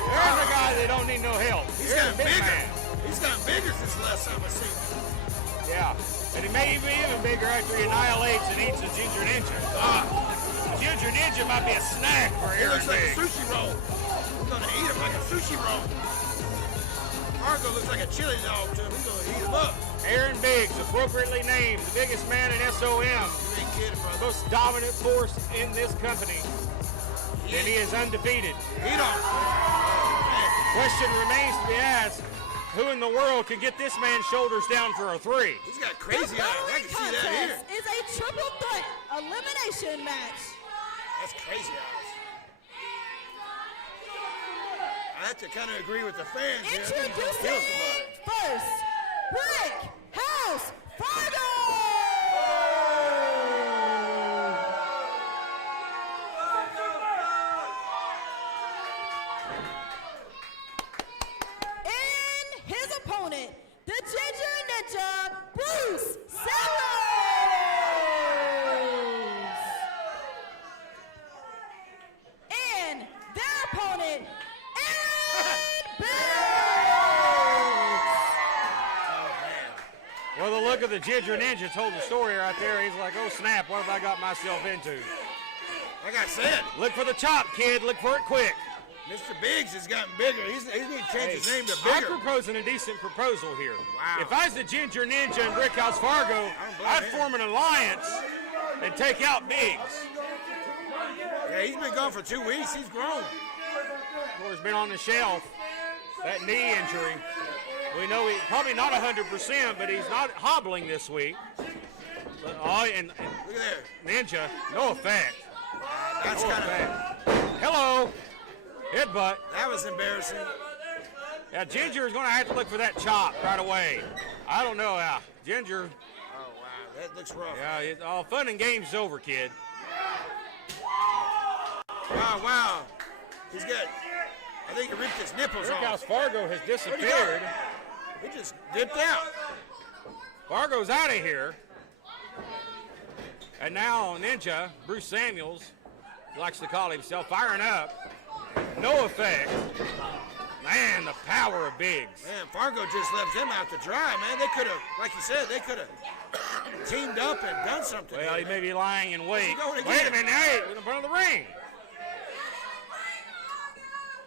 There's a guy that don't need no help. He's gotten bigger. He's gotten bigger since the last time I seen him. Yeah. And he may be even bigger after he annihilates and eats a Ginger Ninja. Ginger Ninja might be a snack for He Aaron looks like a Biggs. sushi roll. He's gonna eat him like a sushi roll. Fargo looks like a chili dog to him. He's gonna eat him up. Aaron Biggs, appropriately named the biggest man in SOM. You ain't kidding, The brother. most dominant force in this company. And he is undefeated. He don't. Question remains to be asked. Who in the world can get this man's shoulders down for a 3? He's got crazy eyes. I can see that here. Is a triple threat elimination match. That's crazy eyes. I have to kind of agree with the fans here. I think he's gonna kill Introducing somebody. first, Brick House Fargo. And his opponent, the Ginger Ninja, Bruce Sellers. And their opponent, Aaron Biggs. Well, the look of the Ginger Ninja told the story right there. He's like, oh snap, what have I got myself into? Like I said, Look for the chop, kid. Look for it quick. Mr. Biggs has gotten bigger. He needs to change his name to I'm Bigger. proposing a decent proposal here. Wow. If I was the Ginger Ninja and Brickhouse Fargo, I'd form an alliance and take out Biggs. Yeah, he's been gone for 2 weeks. He's grown. Or he's been on the shelf. That knee injury. We know he's probably not 100%, but he's not hobbling this week. But, and Look at there. Ninja, no effect. That's No kind of. effect. Hello. Headbutt. That was embarrassing. Yeah, Ginger is going to have to look for that chop right away. I don't know how. Ginger, Oh wow, that looks rough. yeah, it's all fun and games over, kid. Wow. He's got. I think he ripped his nipples Brickhouse off. Fargo has Where'd he go? disappeared. He just dipped out. Fargo's out of here. And now Ninja, Bruce Samuels, he likes to call himself, firing up. No effect. Man, the power of Biggs. Man, Fargo just left him out to dry, man. They could have, like you said, they could have teamed up and done something. Well, he here, may man. be lying in wait. he going Wait a again? minute, hey, in front of the ring.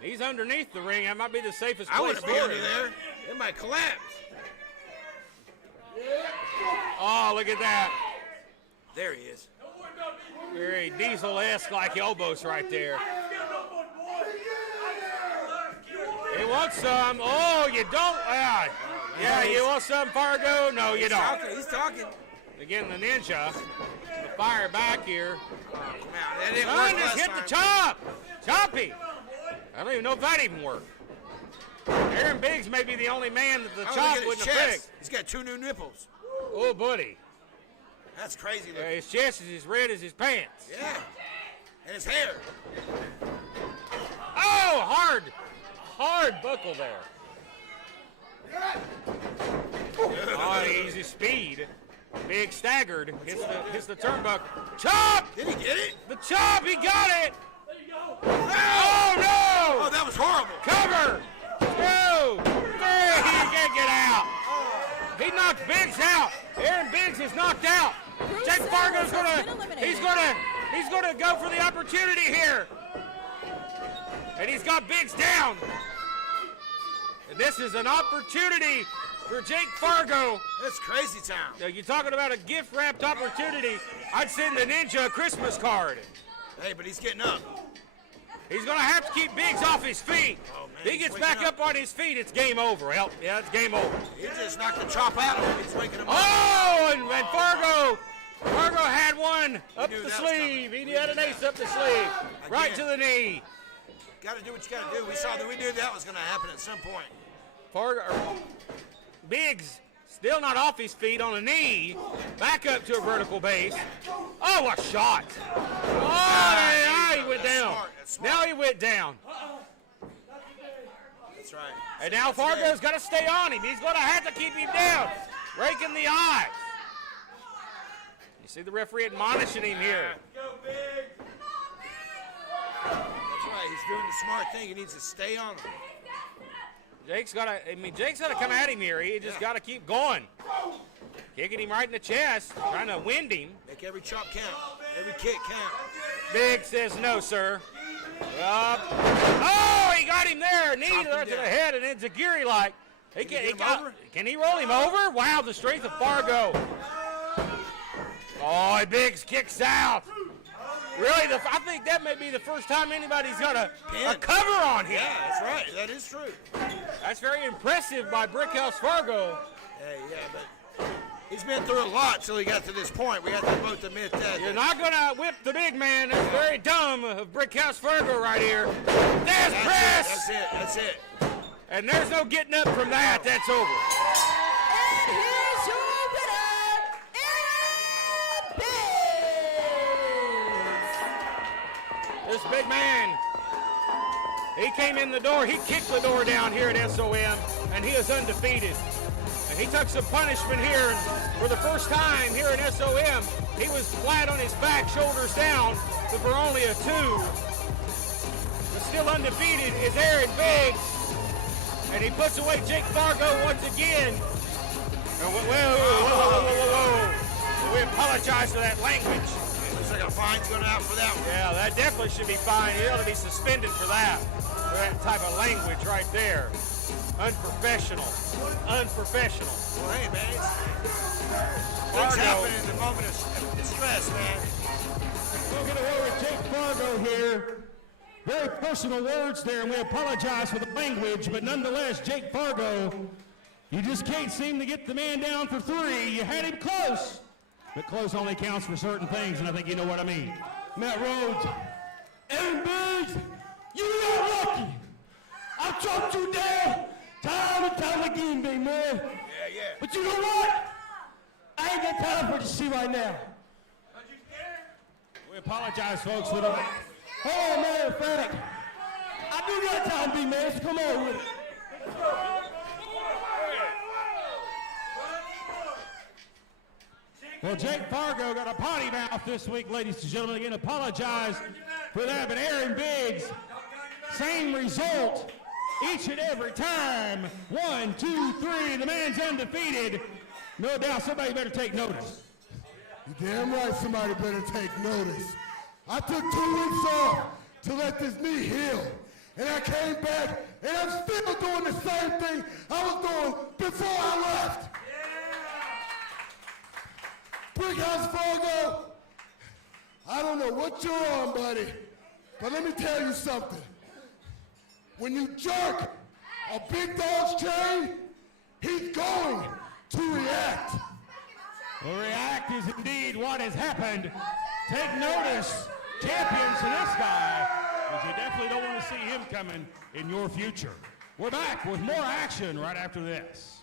He's underneath the ring. That might be the safest I place wouldn't for be him. under there. It might collapse. Oh, look at that. There he is. Very Diesel-esque like elbows right there. He wants some. Oh, you don't. Yeah, you want some, Fargo? No, you don't. He's talking. Again, the Ninja. The fire back here. Now, that didn't work Son, just last hit time. the chop. Choppy. I don't even know if that even worked. Aaron Biggs may be the only man that the Oh, chop look at wouldn't his chest. affect. He's got 2 new nipples. Oh, buddy. That's crazy looking. His chest is as red as his pants. Yeah. And his hair. Oh, hard buckle there. Oh, easy speed. Big staggered. Hits the turnbuckle. Chop! Did he get it? The chop, he got it! Oh, no! Oh, that was horrible. Cover! 2, 3, he can't get out. He knocked Biggs out. Aaron Biggs is knocked out. Jake Fargo's he's gonna go for the opportunity here. And he's got Biggs down. And this is an opportunity for Jake Fargo. That's crazy town. Now, you're talking about a gift-wrapped opportunity. I'd send the Ninja a Christmas card. Hey, but he's getting up. He's going to have to keep Biggs off his feet. Oh, man, He he's gets waking back up on his feet, it's game over. Well, yeah, it's game over. He just knocked the chop out of him. He's waking him up. Oh, and Fargo Fargo had one up the sleeve. He had an ace up the sleeve. Right to the knee. Got to do what you got to do. We knew that was going to happen at some point. Biggs still not off his feet on a knee. Back up to a vertical base. Oh, a shot. Oh, now he went down. Now he went down. That's right. And now Fargo's got to stay on him. He's going to have to keep him down. Raking the eyes. You see the referee admonishing him here. That's right. He's doing the smart thing. He needs to stay on him. Jake's got to come at him here. He just got to keep going. Kicking him right in the chest, trying to wind him. Make every chop count. Every kick count. Big says no, sir. Oh, he got him there. Knee to the head, and then Zagiri like. Can he roll him over? Wow, the strength of Fargo. Oh, Biggs kicks out. Really, I think that may be the first time anybody's got a cover on him. Yeah, that's right. That is true. That's very impressive by Brickhouse Fargo. Hey, yeah, but he's been through a lot till he got to this point. We have to both admit that. You're not going to whip the big man. That's very dumb of Brickhouse Fargo right here. There's press. That's it. And there's no getting up from that. That's over. And here's your winner, Aaron Biggs. This big man, he came in the door. He kicked the door down here at SOM, and he is undefeated. And he took some punishment here. And for the first time here at SOM, he was flat on his back, shoulders down, but for only a 2. But still undefeated is Aaron Biggs. And he puts away Jake Fargo once again. Whoa. We apologize for that language. Looks like a fine's going out for that one. Yeah, that definitely should be fined. He ought to be suspended for that. For that type of language right there. Unprofessional. Well, hey, man. Things happen in the moment of distress, man. We'll get away with Jake Fargo here. Very personal words there, and we apologize for the language, but nonetheless, Jake Fargo, you just can't seem to get the man down for 3. You had him close, but close only counts for certain things, and I think you know what I mean. Matt Rhodes, Aaron Biggs, you got lucky. I chopped you down time and time again, big man. Yeah. But you know what? I ain't got time for this shit right now. We apologize, folks, for the... Oh, matter of fact, I do got time, big man, so come on with it. Well, Jake Fargo got a potty mouth this week, ladies and gentlemen. Again, apologize for that, but Aaron Biggs, same result each and every time. 1, 2, 3, the man's undefeated. No doubt somebody better take notice. You're damn right somebody better take notice. I took 2 weeks off to let this knee heal. And I came back, and I'm still doing the same thing I was doing before I left. Brickhouse Fargo, I don't know what you're on, buddy, but let me tell you something. When you jerk a big dog's chain, he's going to react. Well, react is indeed what has happened. Take notice, champions, to this guy, because you definitely don't want to see him coming in your future. We're back with more action right after this.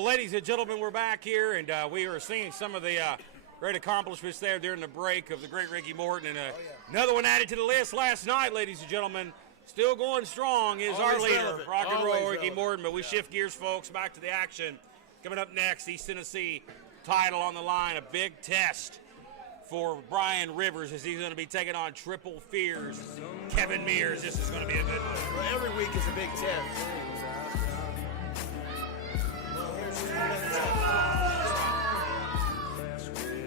Well, ladies and gentlemen, we're back here, and we are seeing some of the great accomplishments there during the break of the great Ricky Morton. And another one added to the list last night, ladies and gentlemen. Still going strong is our leader, relevant. rock and roll Always Ricky relevant. Morton. But we shift gears, folks, back to the action. Coming up next, East Tennessee title on the line, a big test for Brian Rivers as he's going to be taking on Triple Fears, Kevin Mears. This is going to be a good one. Well, every week is a big test.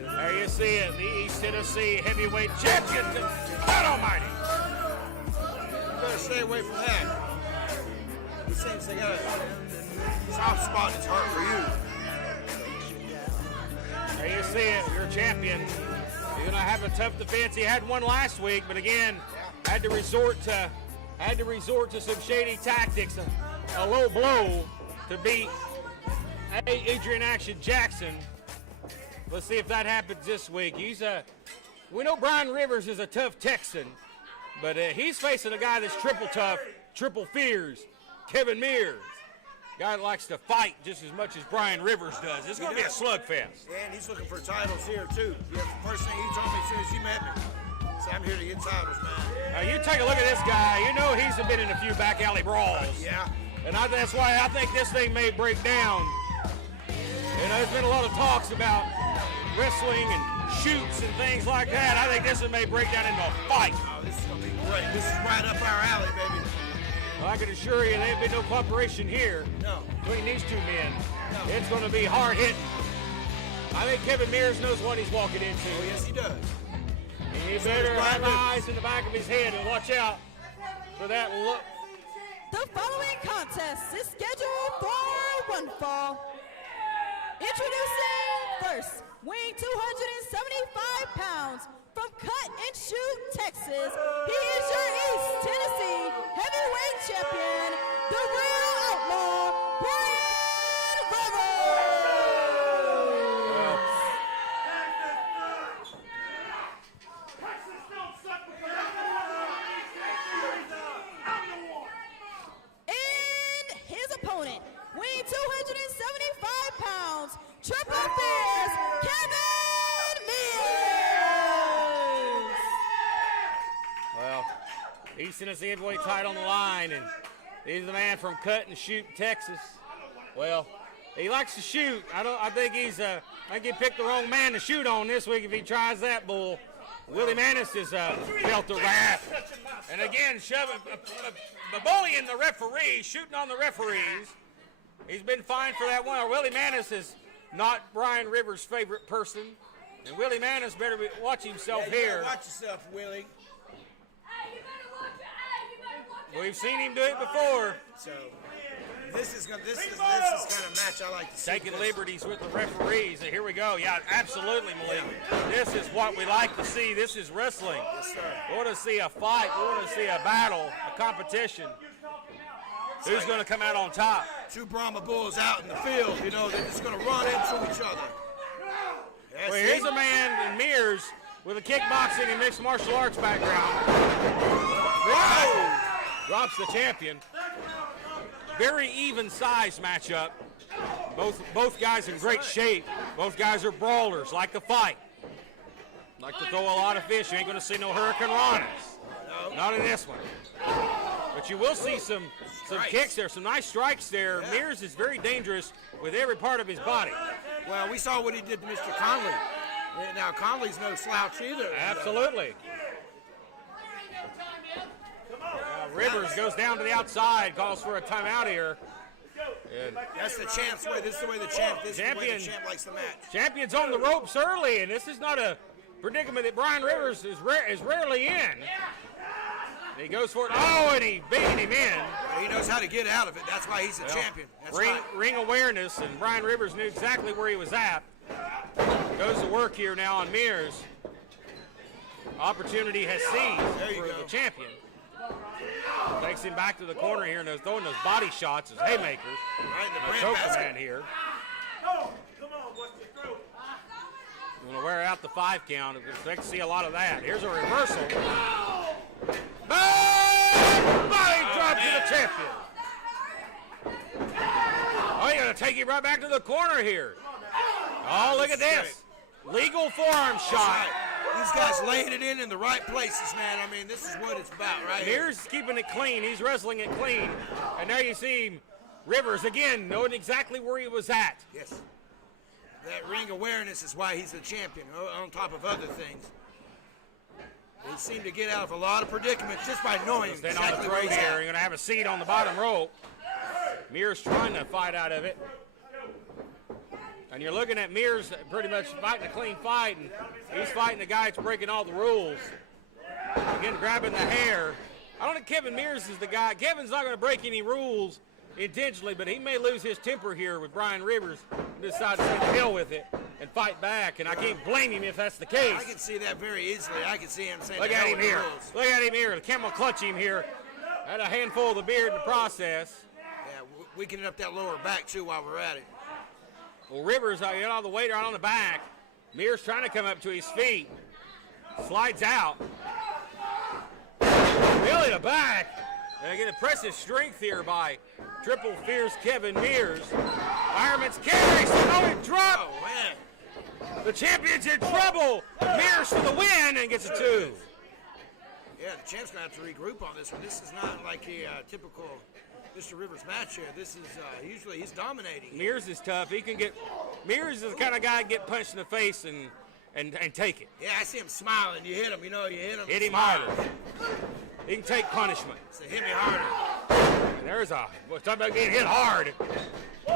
There you see it, the East Tennessee heavyweight champion, God Almighty. You better stay away from that. He seems to got a soft spot in his heart for you. There you see it, your champion. He's gonna have a tough defense. He had one last week, but again, had to resort to some shady tactics, a low blow to beat Adrian Action Jackson. Let's see if that happens this week. We know Brian Rivers is a tough Texan, but he's facing a guy that's triple tough, Triple Fears, Kevin Mears. Guy that likes to fight just as much as Brian Rivers does. It's going to be a slugfest. And he's looking for titles here, too. Yeah, the first thing he told me as soon as he met me, said, I'm here to get titles, man. Now, you take a look at this guy. You know he's been in a few back alley brawls. Yeah. And that's why I think this thing may break down. You know, there's been a lot of talks about wrestling and shoots and things like that. I think this one may break down into a fight. Oh, this is going to be great. This is right up our alley, baby. Well, I can assure you there'll be no cooperation here between these two men. No. It's going to be hard hitting. I think Kevin Mears knows what he's walking into. Oh, yes, he does. And he better have eyes in the back of his head and watch out for that look. The following contest is scheduled for one fall. Introducing first, weighing 275 pounds, from Cut and Shoot, Texas, he is your East Tennessee heavyweight champion, the real outlaw, Brian Rivers. And his opponent, weighing 275 pounds, Triple Fears, Kevin Mears. Well, East Tennessee heavyweight title on the line, and he's the man from Cut and Shoot, Texas. Well, he likes to shoot. I think he picked the wrong man to shoot on this week if he tries that bull. Willie Manis has felt the wrath. And again, bullying the referees, shooting on the referees. He's been fined for that one. Willie Manis is not Brian Rivers' favorite person. And Willie Manis better watch himself here. Watch yourself, Willie. We've seen him do it before. So this is kind of match I like to see. Taking liberties with the referees. And here we go. Yeah, absolutely, Malik. This is what we like to see. This is wrestling. Yes, sir. We want to see a fight. We want to see a battle, a competition. Who's going to come out on top? Two Brahma bulls out in the field. You know, they're just going to run into each other. Well, here's a man in Mears with a kickboxing and mixed martial arts background. Drops the champion. Very even size matchup. Both guys in great shape. Both guys are brawlers, like to fight. Like to throw a lot of fish. You ain't going to see no Hurricane Ranas. Not in this one. But you will see some kicks there, some nice strikes there. Yeah. Mears is very dangerous with every part of his body. Well, we saw what he did to Mr. Conley. Now, Conley's no slouch either. Absolutely. Rivers goes down to the outside, calls for a timeout here. And that's the champ's way. This is the way the champ likes the match. Champion's on the ropes early, and this is not a predicament that Brian Rivers is rarely in. He goes for it. Oh, and he beat him in. He knows how to get out of it. That's why he's a champion. That's ring awareness, and Brian Rivers knew exactly where he was at. Goes to work here now on Mears. Opportunity has seized for the champion. Takes him back to the corner here and is throwing those body shots as haymakers. Choke the man here. We're going to wear out the 5 count. We expect to see a lot of that. Here's a reversal. Body drop to the champion. Oh, he got going to take him right back to the corner here. Oh, look at this. Legal forearm shot. These guys laying it in the right places, man. I mean, this is what it's about, right here. Mears is keeping it clean. He's wrestling it clean. And now you see him, Rivers, again, knowing exactly where he was at. Yes. That ring awareness is why he's the champion, on top of other things. He seemed to get out of a lot of predicaments just by knowing exactly where he's at. You're going to have a seat on the bottom rope. Mears trying to fight out of it. And you're looking at Mears pretty much fighting a clean fight, and he's fighting a guy that's breaking all the rules. Again, grabbing the hair. I don't think Kevin Mears is the guy. Kevin's not going to break any rules intentionally, but he may lose his temper here with Brian Rivers and decide to say the hell with it and fight back, and I can't blame him if that's the case. I can see that very easily. I can see him saying Look at him here. Look at him here. The camel clutch him here. Had a handful of the beard in the process. Yeah, weakening up that lower back, too, while we're at it. Well, Rivers, you know, the weight on the back. Mears trying to come up to his feet. Slides out. Really the back. And again, impressive strength here by Triple Fierce Kevin Mears. Fireman's carry. Oh, he dropped. Oh, man. The champion's in trouble. Mears for the win and gets a 2. Yeah, the champ's going to have to regroup on this one. This is not like a typical Mr. Rivers match here. This is usually he's dominating. Mears is tough. He can get. Mears is the kind of guy to get punched in the face and take it. Yeah, I see him smiling. You hit him. You know, you hit him. Hit him harder. He can take punishment. So hit me harder. And there's we're talking about getting hit hard.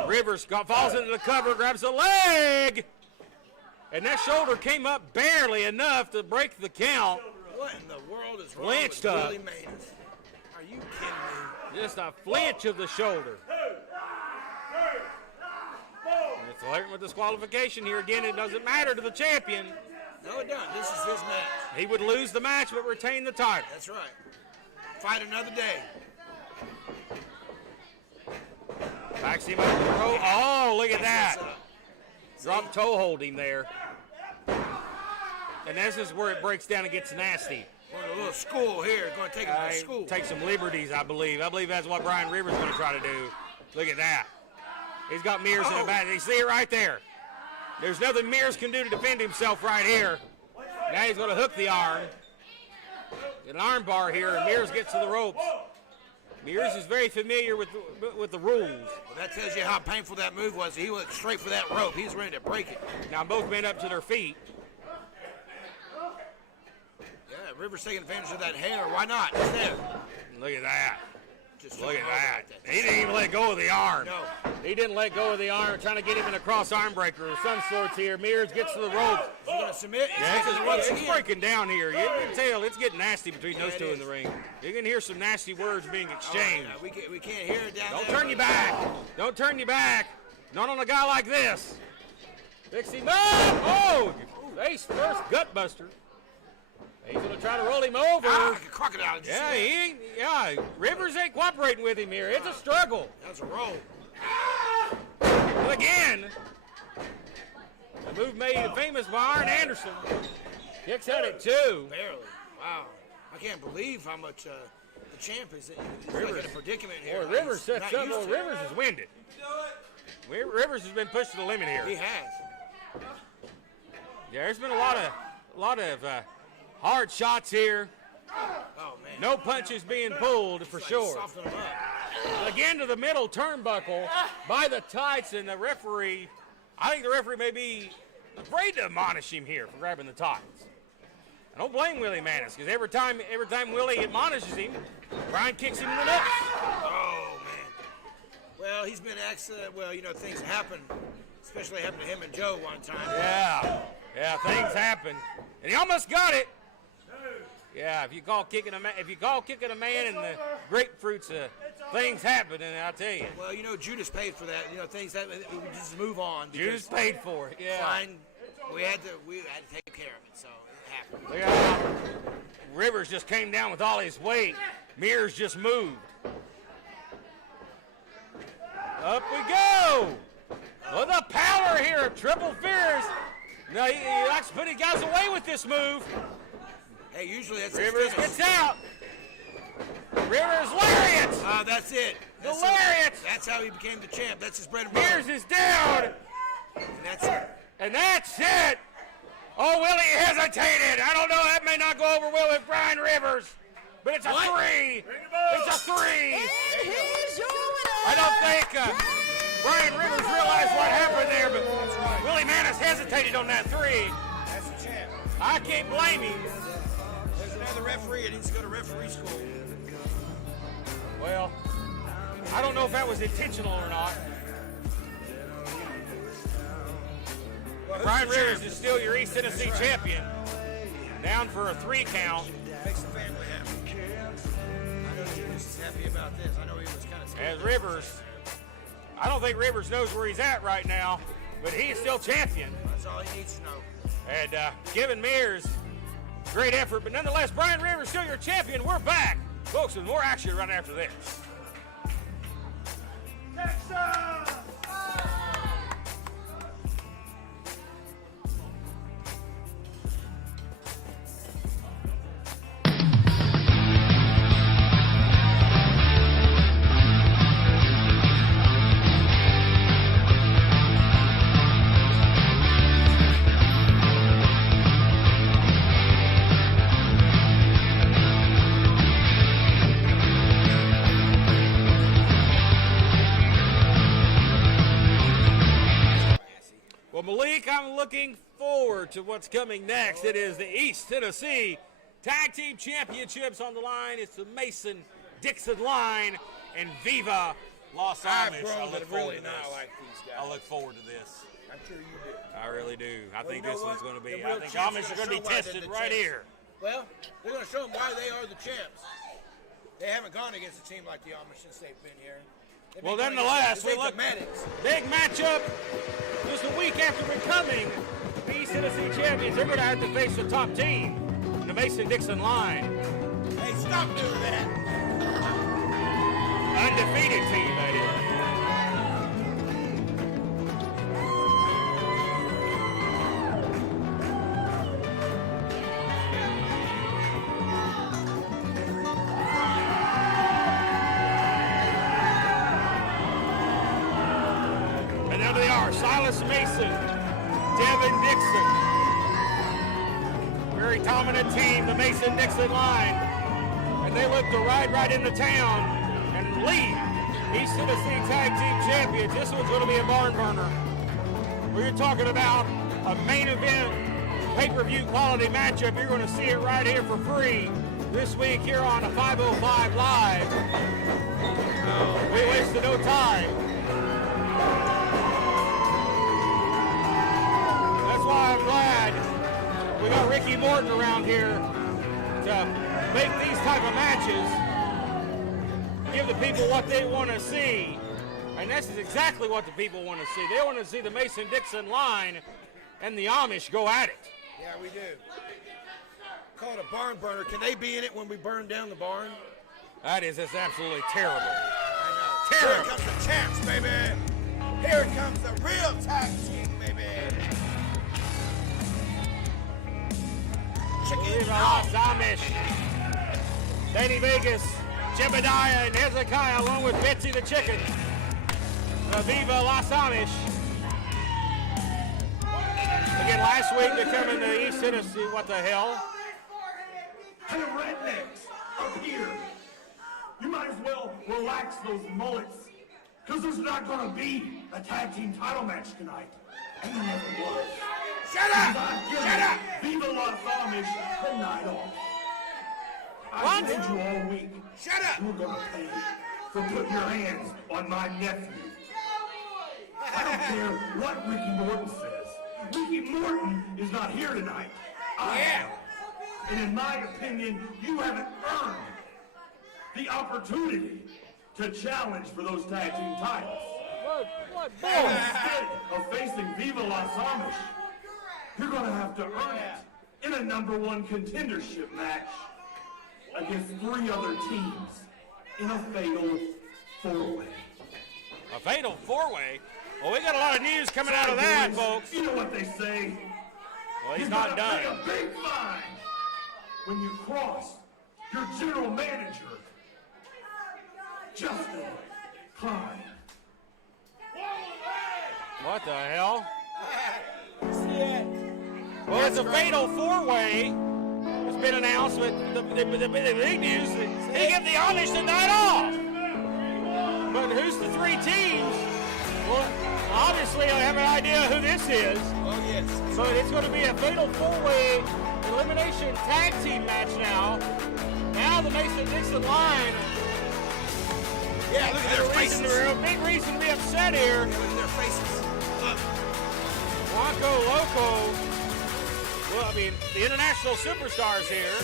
Rivers falls into the cover, grabs a leg, and that shoulder came up barely enough to break the count. What in the world is wrong Flinched with up. Willie Maynard? Are you kidding me? Just a flinch of the shoulder. And it's flirting with disqualification here again. It doesn't matter to the champion. No, it doesn't. This is his match. He would lose the match but retain the title. That's right. Fight another day. Backs him up the rope. Oh, look at that. Drop toe hold him there. And this is where it breaks down and gets nasty. Going to a little school here. Going to take him to school. Take some liberties, I believe. I believe that's what Brian Rivers is going to try to do. Look at that. He's got Mears in the back. You see it right there. There's nothing Mears can do to defend himself right here. Now he's going to hook the arm. Get an arm bar here, and Mears gets to the ropes. Mears is very familiar with the rules. Well, that tells you how painful that move was. He went straight for that rope. He's ready to break it. Now both men up to their feet. Yeah, Rivers taking advantage of that hair. Why not? It's there. Look at that. Just Look at that. He didn't even let go of the arm. No. He didn't let go of the arm, trying to get him in a cross arm breaker of some sorts here. Mears gets to the ropes. He's going to submit. Yeah, it's breaking down here. You can tell it's getting nasty between those two in the ring. You can hear some nasty words being exchanged. Oh, yeah. We can't hear it down Don't there. turn your back. Don't turn your back. Not on a guy like this. Fix him up. Oh, face first, gut buster. He's going to try to roll him over. Like a crocodile. Yeah, Rivers ain't cooperating with him here. It's a struggle. That's a roll. And again, the move made famous by Arn Anderson. Kicks out at 2. Barely. Wow. I can't believe how much the champ is in a predicament here. Boy, Rivers sets He's up. not used to Rivers is winded. Rivers has been pushed to the limit here. He has. Yeah, there's been a lot of hard shots here. Oh, man. No punches being pulled for sure. Soften him up. Again to the middle turnbuckle by the tights, and the referee, I think the referee may be afraid to admonish him here for grabbing the tights. I don't blame Willie Manis, because every time Willie admonishes him, Brian kicks him in the nuts. Oh, man. Well, he's been excellent. Well, you know, things happen, especially happened to him and Joe one time. Yeah, things happen. And he almost got it. Yeah, if you call kicking a man in the grapefruits, things happen, and I'll tell you. Well, you know, Judas paid for that. You know, things happen. We just move on. Judas paid for it. Yeah. Fine. We had to take care of it, so it happened. Look at how Rivers just came down with all his weight. Mears just moved. Up we go. With the power here of Triple Fierce. Now he likes to put his guys away with this move. Hey, usually that's Rivers gets out. Rivers, lariat! That's it. The lariat! That's how he became the champ. That's his bread and butter. Mears is down! And that's it. And that's it! Oh, Willie hesitated. I don't know, that may not go over well with Brian Rivers, but it's a three. It's a three. And here's your winner. I don't think Brian Rivers realized what happened there, but Willie Manis hesitated on that three. That's the champ. I can't blame him. There's another referee that needs to go to referee school. Well, I don't know if that was intentional or not. Well, Brian Rivers is still your East Tennessee champion. Down for a 3 count. Makes the family happy. I know he was happy about this. I know he was kind of scared. As Rivers, I don't think Rivers knows where he's at right now, but he is still champion. That's all he needs to know. And giving Mears great effort, but nonetheless, Brian Rivers still your champion. We're back, folks, with more action right after this. Texas! Well, Malik, I'm looking forward to what's coming next. It is the East Tennessee Tag Team Championships on the line. It's the Mason-Dixon line and Viva Los I've Amish. grown I look to forward really to not this. like these guys. I look forward to this. I'm sure you do. I really do. I think you know this one's what? going to be. The I real think champs Amish are gonna going to be show why they're tested the right champs. here. Well, they're going to show them why they are the champs. They haven't gone against a team like the Amish since they've been here. They've Well, been going nonetheless, against we look Medics. big matchup. Just a week after becoming the East Tennessee champions, they're going to have to face the top team, the Mason-Dixon line. Hey, stop doing that. Undefeated team, that is. And there they are, Silas Mason, Devin Dixon. Very dominant team, the Mason-Dixon line. And they look to ride right into town and lead East Tennessee Tag Team Champions. This one's going to be a barn burner. We're talking about a main event, pay-per-view quality matchup. You're going to see it right here for free this week here on a 505 Live. We wasted no time. That's why I'm glad we got Ricky Morton around here to make these type of matches, give the people what they want to see. And this is exactly what the people want to see. They want to see the Mason-Dixon line and the Amish go at it. Yeah, we do. Call it a barn burner. Can they be in it when we burn down the barn? That's absolutely terrible. I know. Terrible. Here comes the champs, baby. Here comes the real tag team, baby. Chicken Viva Los Amish. Danny Vegas, Jebediah, and Hezekiah, along with Betsy the Chicken. Viva Los Amish. Again, last week they come into East Tennessee. What the hell? Hey, rednecks, up here. You might as well relax those mullets, because there's not going to be a tag team title match tonight. And there never was. Shut up! Shut up! Viva Los Amish the night off. I told you all week. Shut up! You're going to pay for putting your hands on my nephew. I don't care what Ricky Morton says. Ricky Morton is not here tonight. I am. And in my opinion, you haven't earned the opportunity to challenge for those tag team titles. What? Instead of facing Viva Los Amish, you're going to have to earn it in a #1 contendership match against 3 other teams in a fatal 4-way. A fatal 4-way? Well, we got a lot of news coming out of that, folks. You know what they say. Well, he's You've not got to done. pay a big fine when you cross your general manager Justin Klein. What the hell? Well, it's a fatal four-way. It's been announced, but the big news is they give the Amish the night off. But who's the three teams? Well, obviously I have an idea who this is. Oh, yes. So it's going to be a fatal four-way elimination tag team match now. Now the Mason-Dixon line. Yeah, look at their faces. A big reason to be upset here. Look at their faces. Look. Blanco Loco. Well, I mean, the international superstars here.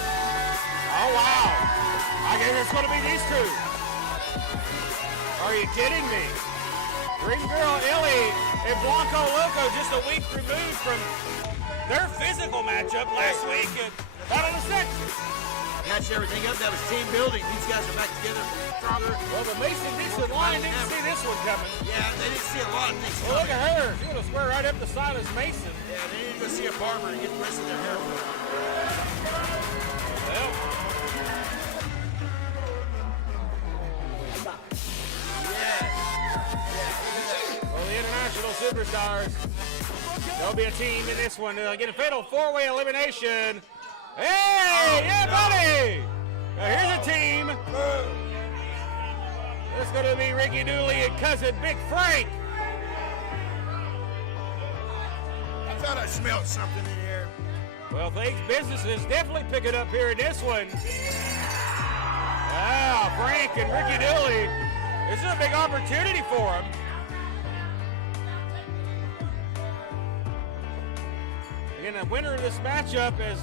Oh, wow. I guess it's going to be these two. Are you kidding me? Dream Girl Ellie and Blanco Loco just a week removed from their physical matchup last week at Battle of the Sexes. Matched everything up. That was team building. These guys are back together, stronger. Well, the Mason-Dixon line didn't see this one coming. Yeah, they didn't see a lot of things Well, look coming. at her. She's going to square right up to Silas Mason. Yeah, they need to go see a barber and get the rest of their hair. Well, well, the international superstars, there'll be a team in this one. They'll get a fatal four-way elimination. Hey, yeah, buddy! Now here's a team. It's going to be Ricky Dooley and cousin Big Frank. I thought I smelled something in here. Well, things business is definitely picking up here in this one. Wow, Frank and Ricky Dooley. This is a big opportunity for them. Again, the winner of this matchup, as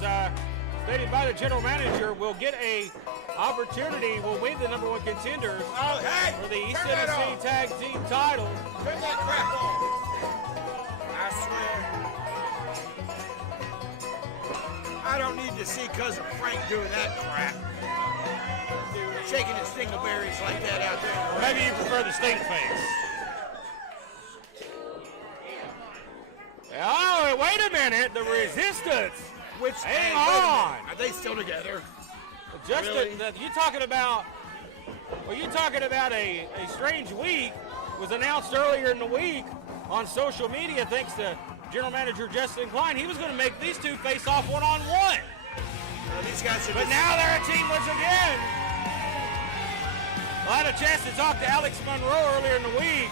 stated by the general manager, will get a opportunity, will win the number one contenders for the East Tennessee Tag Team title. Turn that crap on. I swear. I don't need to see cousin Frank doing that crap. Shaking his dingleberries like that out there. Maybe you prefer the stink face. Oh, wait a minute. The Resistance. Which, hang on. Are they still together? Justin, Really? you talking about a strange week was announced earlier in the week on social media thanks to general manager Justin Klein. He was going to make these two face off one-on-one. These guys are But now they're a team once again. I had a chance to talk to Alex Monroe earlier in the week,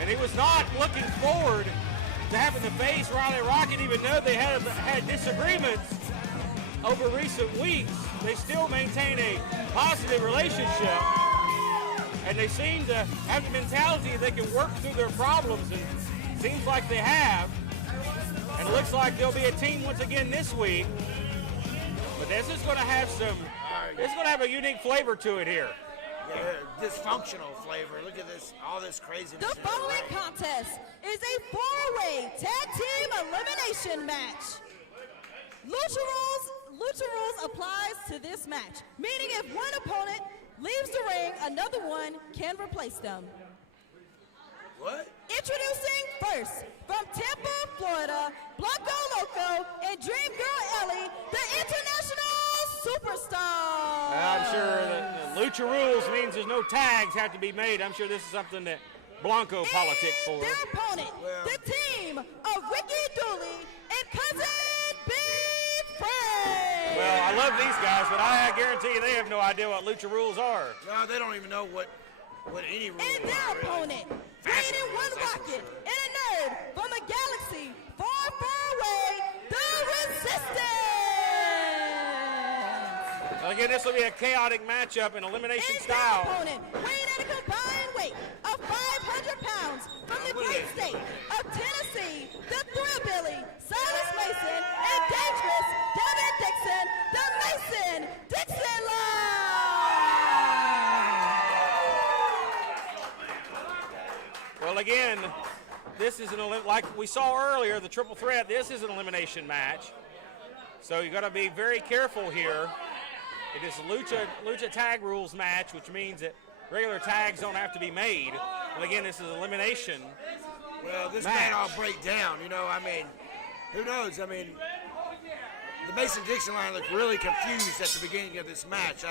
and he was not looking forward to having to face Riley Rocket, even though they had disagreements over recent weeks. They still maintain a positive relationship, and they seem to have the mentality they can work through their problems, and it seems like they have. And it looks like there'll be a team once again this week. But this is going to have a unique flavor to it here. Yeah, dysfunctional flavor. Look at this, all this craziness. The following contest is a four-way tag team elimination match. Lucha rules applies to this match, meaning if one opponent leaves the ring, another one can replace them. What? Introducing first, from Tampa, Florida, Blanco Loco and Dream Girl Ellie, the international superstar. I'm sure that the Lucha rules means there's no tags have to be made. I'm sure this is something that Blanco politic for. Their opponent, the team of Ricky Dooley and cousin Big Frank. Well, I love these guys, but I guarantee you they have no idea what Lucha rules are. No, they don't even know what any rules And their are. opponent, playing in one rocket and a nerd from a galaxy far, far away, the Resistance. Well, again, this will be a chaotic matchup in elimination And style. their opponent, weighing at a combined weight of 500 pounds from the great state of Tennessee, the Thrillbilly, Silas Mason, and dangerous Devin Dixon, the Mason-Dixon Line. Well, again, this is like we saw earlier, the triple threat. This is an elimination match, so you got to be very careful here. It is a lucha tag rules match, which means that regular tags don't have to be made. Well, again, this is elimination. Well, this match. might all break down, you know. I mean, who knows? I mean, the Mason-Dixon line looked really confused at the beginning of this match.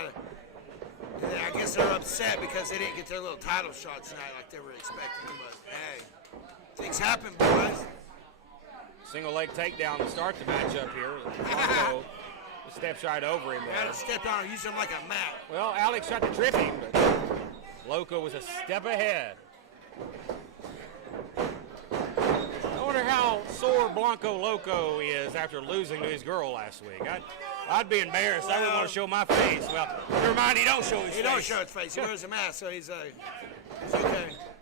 I guess they're upset because they didn't get their little title shot tonight like they were expecting. But hey, things happen, boys. Single leg takedown to start the matchup here. Loco steps right over him You had there. to step down and use him like a mat. Well, Alex tried to trip him, but Loco was a step ahead. I wonder how sore Blanco Loco is after losing to his girl last week. I'd be embarrassed. I wouldn't want to show my face. Well, never mind, he don't show his face. He don't show his face. He wears a mask, so he's okay.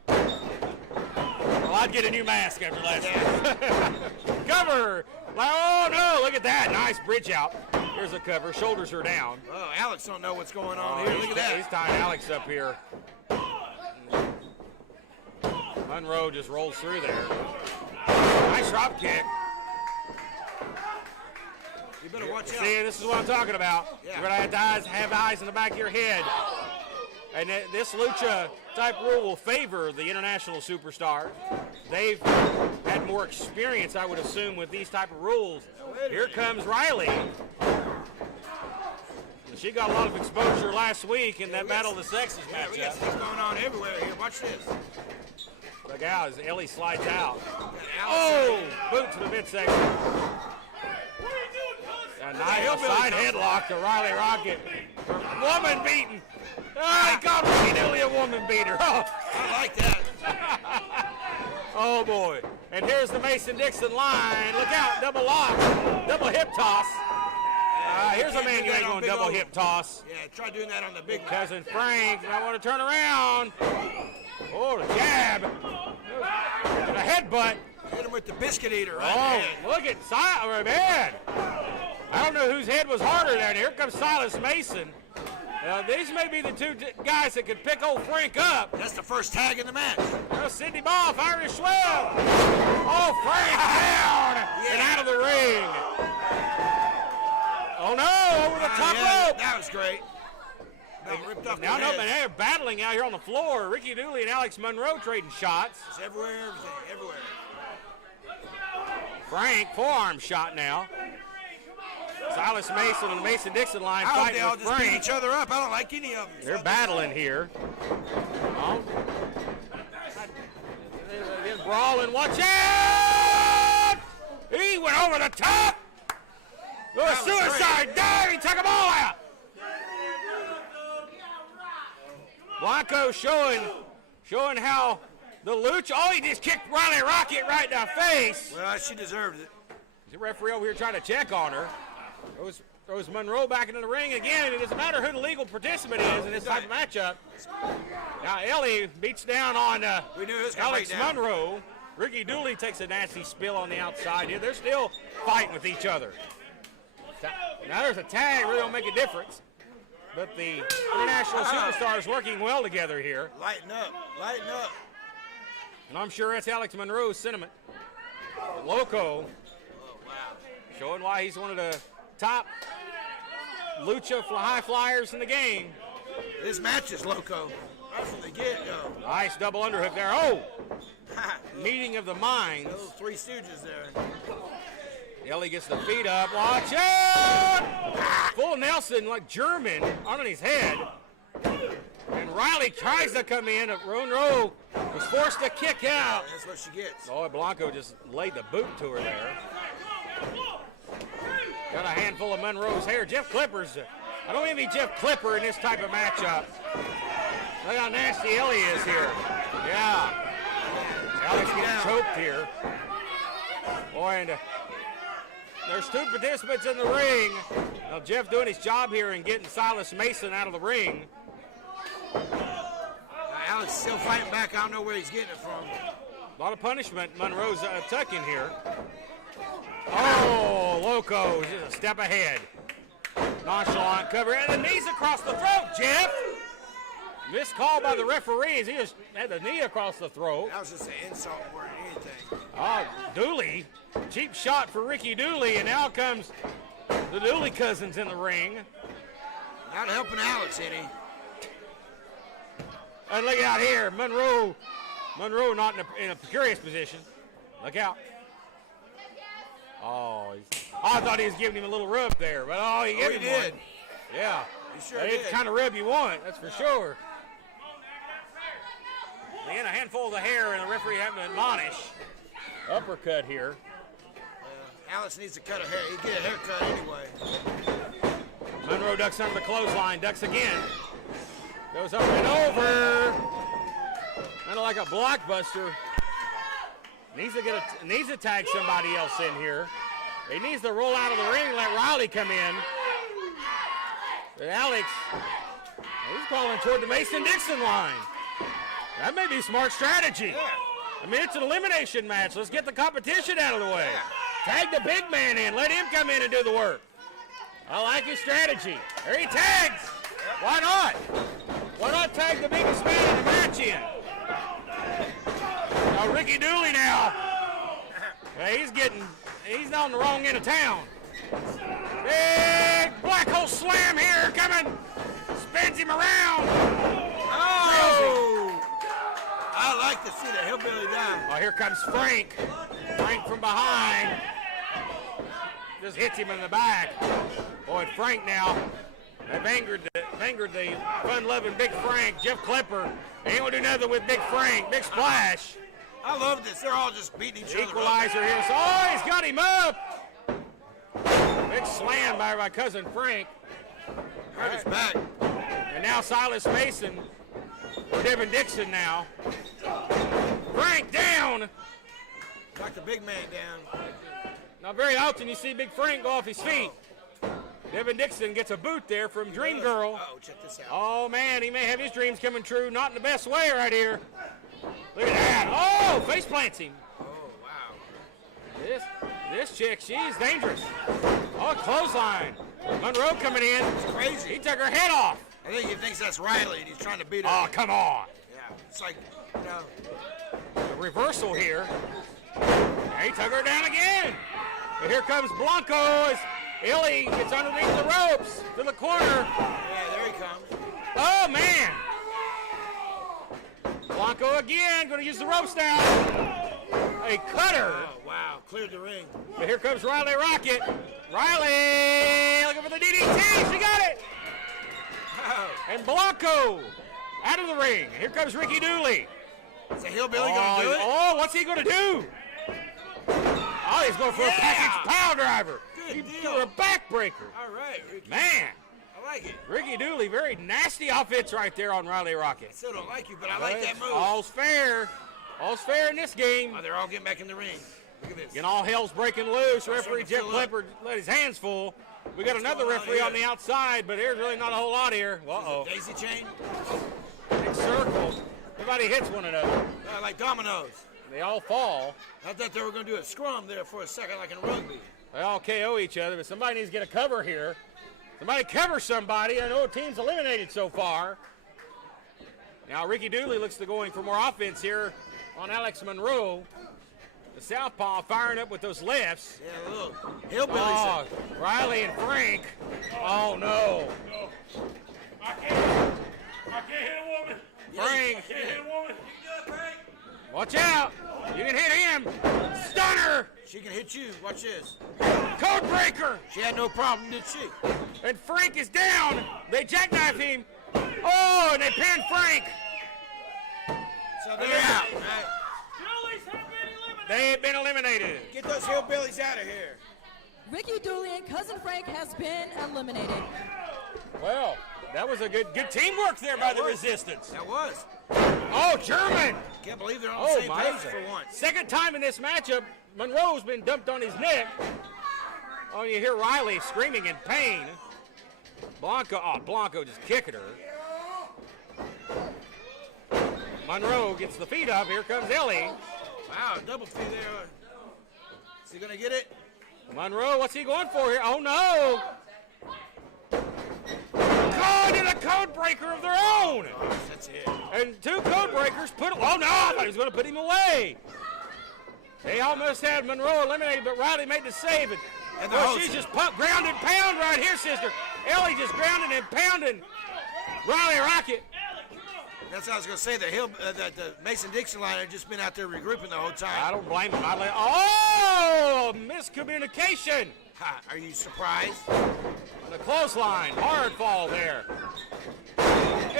Well, I'd get a new mask after last week. Cover! Oh, no, look at that. Nice bridge out. Here's a cover. Shoulders are down. Oh, Alex don't know what's going on here. Look at that. He's tying Alex up here. Monroe just rolls through there. Nice drop kick. You better watch out. See, this is what I'm talking about. Yeah. You're going to have eyes in the back of your head. And this lucha type rule will favor the international superstars. They've had more experience, I would assume, with these type of rules. Here comes Riley. She got a lot of exposure last week in that Battle of the Sexes Yeah, we got matchup. things going on everywhere here. Watch this. Look out as Ellie slides out. Oh! Boot to the midsection. A nice side headlock to Riley Rocket. Woman beaten. Oh, he called Ricky Dooley a woman beater. Oh. I like that. Oh, boy. And here's the Mason-Dixon line. Look out, double lock, double hip toss. Here's a man you ain't going to double hip toss. Yeah, try doing that on the big one. Cousin Frank, I want to turn around. Oh, the jab. And a headbutt. Hit him with the biscuit eater right Oh, there. look at Silas, man. I don't know whose head was harder down here. Here comes Silas Mason. These may be the two guys that could pick old Frank up. That's the first tag in the match. Sidney Boff, Irish Swell. Oh, Frank down and out of the ring. Oh, no, over the top rope. That was great. No, ripped off Now, their heads. they're battling out here on the floor. Ricky Dooley and Alex Monroe trading shots. It's everywhere, everything, everywhere. Frank, forearm shot now. Silas Mason and the Mason-Dixon line I hope fighting they all with just beat Frank. each other up. I don't like any of them. They're battling here. Oh. They're brawling. Watch out! He went over the top. A suicide dive. He took them all out. Blanco showing how the lucha. Oh, he just kicked Riley Rocket right in the face. Well, she deserved it. The referee over here trying to check on her. Throws Monroe back into the ring again. It doesn't matter who the legal participant is in this type of matchup. Now Ellie beats down on We knew it was gonna Alex break down. Monroe. Ricky Dooley takes a nasty spill on the outside here. They're still fighting with each other. Now there's a tag, really don't make a difference. But the international superstars working well together here. Lighten up, lighten up. And I'm sure that's Alex Monroe's sentiment. Loco showing why he's one of the top lucha high flyers in the game. This match is loco. Right from the get-go. Nice double underhook there. Oh! Meeting of the minds. Those three stooges there. Ellie gets the feet up. Watch out! Full Nelson like German on his head. And Riley tries to come in. Monroe was forced to kick out. That's what she gets. Oh, Blanco just laid the boot to her there. Got a handful of Monroe's hair. Jeff Clipper's. I don't envy Jeff Clipper in this type of matchup. Look how nasty Ellie is here. Yeah. Alex getting choked here. Boy, and there's two participants in the ring. Now Jeff doing his job here and getting Silas Mason out of the ring. Alex is still fighting back. I don't know where he's getting it from. A lot of punishment. Monroe's tucking here. Oh, Loco is just a step ahead. Nonchalant cover and the knees across the throat, Jeff. Missed call by the referee as he just had the knee across the throat. That was just an insult more than anything. Oh, Dooley. Cheap shot for Ricky Dooley, and now comes the Dooley cousins in the ring. Not helping Alex any. And look out here, Monroe not in a precarious position. Look out. Oh, I thought he was giving him a little rub there, but he gave him did. one. Yeah. sure That did. ain't the kind of rib you want, that's for sure. Again, a handful of the hair, and the referee having to admonish. Uppercut here. Alex needs to cut a hair. He'd get a haircut anyway. Monroe ducks under the clothesline, ducks again. Goes up and over. Kind of like a blockbuster. Needs to tag somebody else in here. He needs to roll out of the ring and let Riley come in. But Alex, he's calling toward the Mason-Dixon line. That may be smart strategy. Yeah. I mean, it's an elimination match. Let's get the competition out of the way. Tag the big man in. Let him come in and do the work. I like his strategy. There he tags. Why not? Why not tag the biggest man in the match in? Now Ricky Dooley now. He's on the wrong end of town. Big black hole slam here coming. Spins him around. Oh! I like to see the hillbilly down. Oh, here comes Frank. Frank from behind. Just hits him in the back. Boy, Frank now. They've angered the fun-loving Big Frank, Jeff Klepper. They ain't gonna do nothing with Big Frank. Big splash. I love this. They're all just beating each other up. Equalizer here. So, oh, he's got him up. Big slam by cousin Frank. Hurt his back. And now Silas Mason for Devin Dixon now. Frank down. Knock the big man down. Not very often you see Big Frank go off his feet. Devin Dixon gets a boot there from Dream Girl. Oh, check this out. Oh, man, he may have his dreams coming true. Not in the best way right here. Look at that. Oh, face plants him. Oh, wow. This chick, she's dangerous. Oh, clothesline. Monroe coming in. It's crazy. He took her head off. I think he thinks that's Riley, and he's trying to beat her. Oh, come on. Yeah, it's like, you know. A reversal here. He took her down again. And here comes Blanco as Illy gets underneath the ropes to the corner. Yeah, there he comes. Oh, man. Blanco again, going to use the ropes now. A cutter. Oh, wow, cleared the ring. But here comes Riley Rocket. Riley looking for the DDT. She got it. Wow. And Blanco out of the ring. Here comes Ricky Dooley. Is the hillbilly going to do it? Oh, what's he going to do? Oh, he's going for a package power driver. Good He deal. threw a backbreaker. All right, Ricky. Man, I like it. Ricky Dooley, very nasty offense right there on Riley Rocket. I still don't like you, but I like that move. All's fair. All's fair in this game. Oh, they're all getting back in the ring. Look at this. And all hell's breaking loose. Referee to Jeff fill up. Klepper let his hands full. We got another going on referee on here? the outside, but there's really not a whole lot here. Uh-oh. Daisy chain? Big circle. Everybody hits one another. Yeah, like dominoes. They all fall. I thought they were going to do a scrum there for a second like in rugby. They all KO each other, but somebody needs to get a cover here. Somebody cover somebody. I know a team's eliminated so far. Now Ricky Dooley looks to going for more offense here on Alex Monroe. The southpaw firing up with those lefts. Yeah, look. Hillbilly. Oh, Riley and Frank. Oh, no. I can't hit a woman. Frank, Can't hit a woman. watch out. You can hit him. Stunner. She can hit you. Watch this. Code breaker. She had no problem, did she? And Frank is down. They jackknife him. Oh, and they pin Frank. So they're out. Right? They have been eliminated. Get those hillbillies out of here. Ricky Dooley and Cousin Frank has been eliminated. Well, that was a good teamwork there by the Resistance. That was. Oh, German. Can't believe they're on the Oh, same my. page for once. Second time in this matchup, Monroe's been dumped on his neck. Oh, you hear Riley screaming in pain. Blanco just kicking her. Monroe gets the feet up. Here comes Ellie. Wow, double feed there. Is he going to get it? Monroe, what's he going for here? Oh, no. God, and a code breaker of their own. Oh, that's it. And two code breakers oh, no, I thought he was going to put him away. They almost had Monroe eliminated, but Riley made the save. And well, she's just ground and pound right here, sister. Ellie just grounding and pounding Riley Rocket. That's what I was going to say. The Mason-Dixon line had just been out there regrouping the whole time. I don't blame him. Oh, miscommunication. Ha, are you surprised? The clothesline, hard fall there.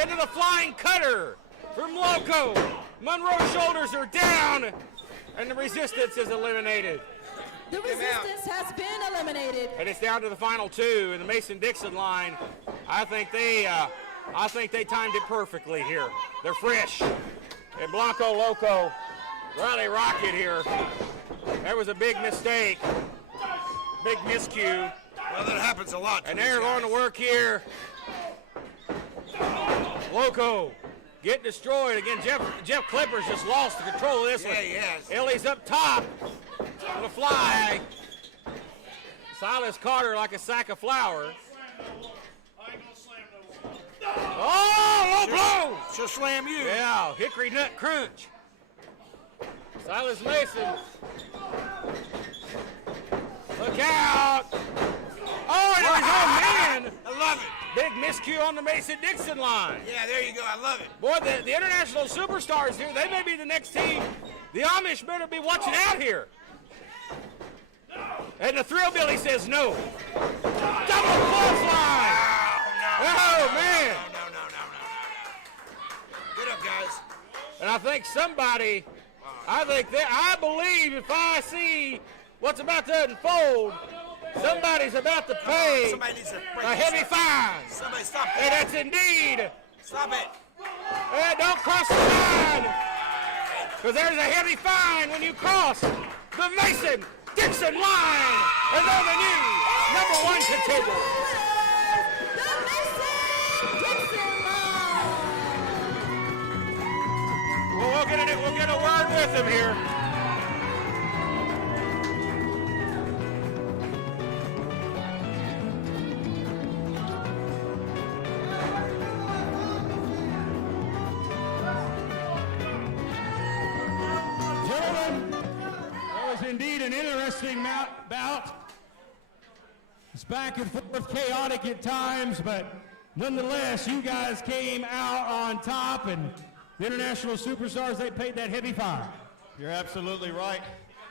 Into the flying cutter from Loco. Monroe's shoulders are down, and the resistance is eliminated. The resistance has been eliminated. And it's down to the final two in the Mason-Dixon line. I think they timed it perfectly here. They're fresh. And Blanco Loco really rock it here. That was a big mistake. Big miscue. Well, that happens a lot. And they're going to work here. Loco get destroyed. Again, Jeff Clipper's just lost the control of this one. Yeah, he has. Ellie's up top on the fly. Silas Carter like a sack of flour. Oh, low blow! She'll slam you. Yeah, hickory nut crunch. Silas Mason. Look out! Oh, and it was, oh man! I love it. Big miscue on the Mason-Dixon line. Yeah, there you go. I love it. Boy, the international superstars here, they may be the next team. The Amish better be watching out here. And the Thrillbilly says no. Double clothesline! Oh, man! No. Get up, guys. And I think somebody, I believe if I see what's about to unfold, somebody's about to pay Somebody needs to break a heavy fine. Somebody stop And that. that's indeed. Stop it. Don't cross the line. Because there's a heavy fine when you cross the Mason-Dixon line. And they're the new number one contender. The Mason-Dixon line. Well, we'll get a word with him here. Gentlemen, that was indeed an interesting bout. It's back and forth, chaotic at times, but nonetheless, you guys came out on top, and the international superstars, they paid that heavy fine. You're absolutely right.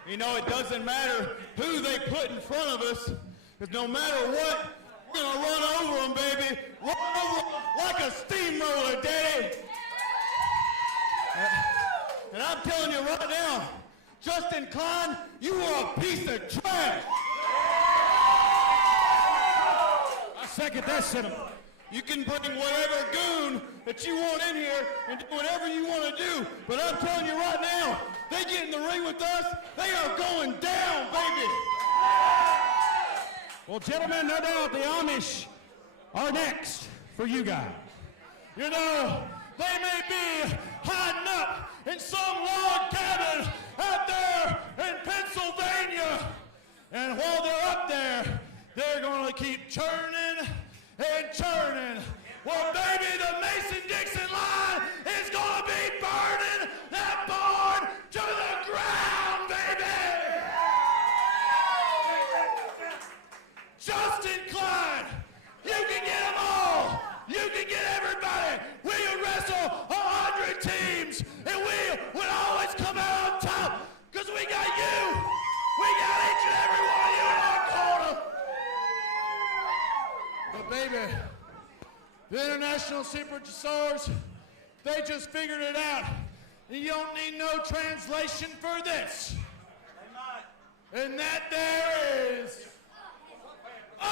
You know, it doesn't matter who they put in front of us, because no matter what, we're going to run over them, baby. Run over them like a steamroller, daddy. And I'm telling you right now, Justin Klein, you are a piece of trash. I second that sentiment. You can bring whatever goon that you want in here and do whatever you want to do. But I'm telling you right now, they get in the ring with us, they are going down, baby. Well, gentlemen, no doubt the Amish are next for you guys. You know, they may be hiding up in some log cabin out there in Pennsylvania. And while they're up there, they're going to keep churning and churning. Well, baby, the Mason-Dixon line is going to be burning that board to the ground, baby! Justin Klein, you can get them all. You can get everybody. We wrestle 100 teams, and we will always come out on top because we got you. We got each and every one of you in our corner. But baby, the international superstars, they just figured it out. You don't need no translation for this. And that there is a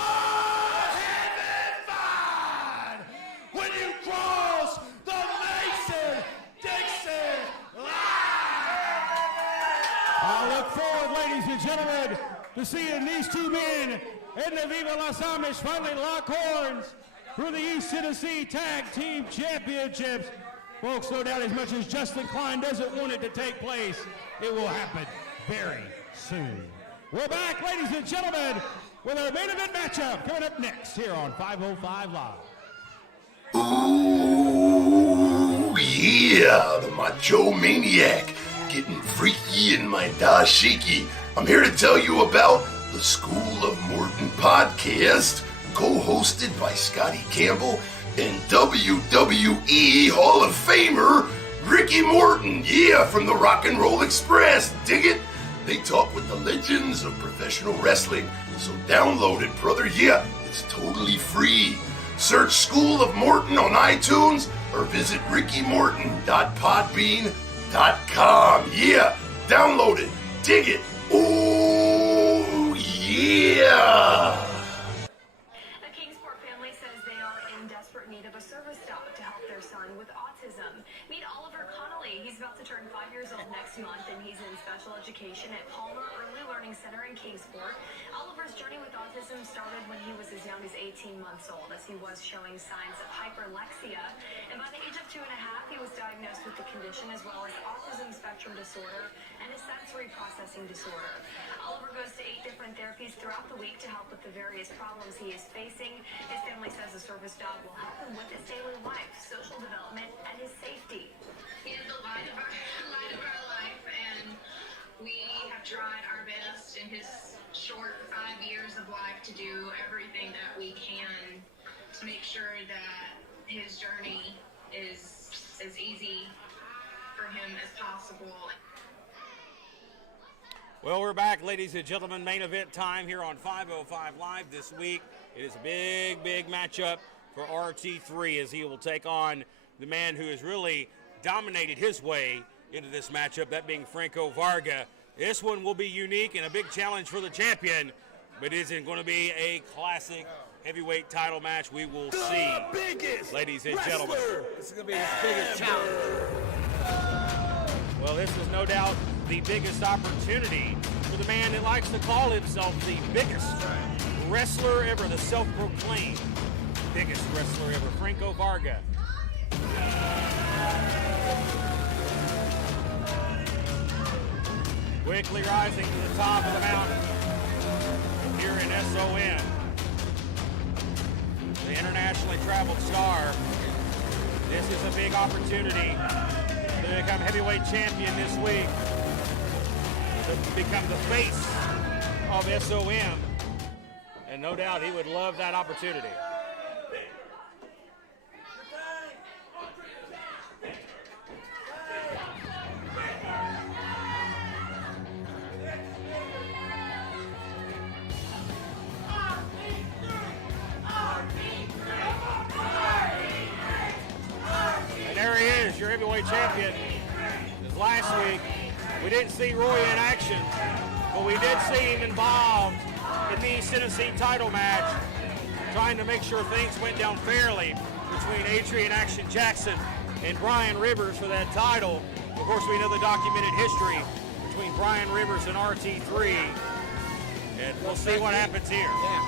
heaven fine when you cross the Mason-Dixon line. I look forward, ladies and gentlemen, to seeing these two men in the Viva Las Amish finally lock horns for the East Tennessee Tag Team Championships. Folks, no doubt as much as Justin Klein doesn't want it to take place, it will happen very soon. We're back, ladies and gentlemen, with our main event matchup coming up next here on 505 Live. Ooh, yeah, the Macho Maniac, getting freaky in my dashiki. I'm here to tell you about the School of Morton podcast, co-hosted by Scotty Campbell and WWE Hall of Famer Ricky Morton. Yeah, from the Rock and Roll Express. Dig it? They talk with the legends of professional wrestling. So download it, brother. Yeah, it's totally free. Search School of Morton on iTunes or visit rickymorton.podbean.com. Yeah, download it. Dig it. Oh, yeah. A Kingsport family says they are in desperate need of a service dog to help their son with autism. Meet Oliver Connolly. He's about to turn 5 years old next month, and he's in special education at Palmer Early Learning Center in Kingsport. Oliver's journey with autism started when he was as young as 18 months old, as he was showing signs of hyperlexia. And by the age of 2.5, he was diagnosed with the condition as well as autism spectrum disorder and a sensory processing disorder. Oliver goes to 8 different therapies throughout the week to help with the various problems he is facing. His family says a service dog will help him with his daily life, social development, and his safety. He is the light of our life, and we have tried our best in his short 5 years of life to do everything that we can to make sure that his journey is as easy for him as possible. Well, we're back, ladies and gentlemen. Main event time here on 505 Live this week. It is a big, big matchup for RT3 as he will take on the man who has really dominated his way into this matchup, that being Franco Varga. This one will be unique and a big challenge for the champion, but it isn't going to be a classic heavyweight title match. We will see, ladies and gentlemen. This is going to be his biggest challenge. Well, this is no doubt the biggest opportunity for the man that likes to call himself the biggest wrestler ever, the self-proclaimed biggest wrestler ever, Franco Varga. Quickly rising to the top of the mountain here in SOM. The internationally traveled star. This is a big opportunity to become heavyweight champion this week. To become the face of SOM. And no doubt he would love that opportunity. Your heavyweight champion. Last week, we didn't see Roy in action, but we did see him involved in the East Tennessee title match, trying to make sure things went down fairly between Adrian Action Jackson and Brian Rivers for that title. Of course, we know the documented history between Brian Rivers and RT3, and we'll see what happens here. Yeah.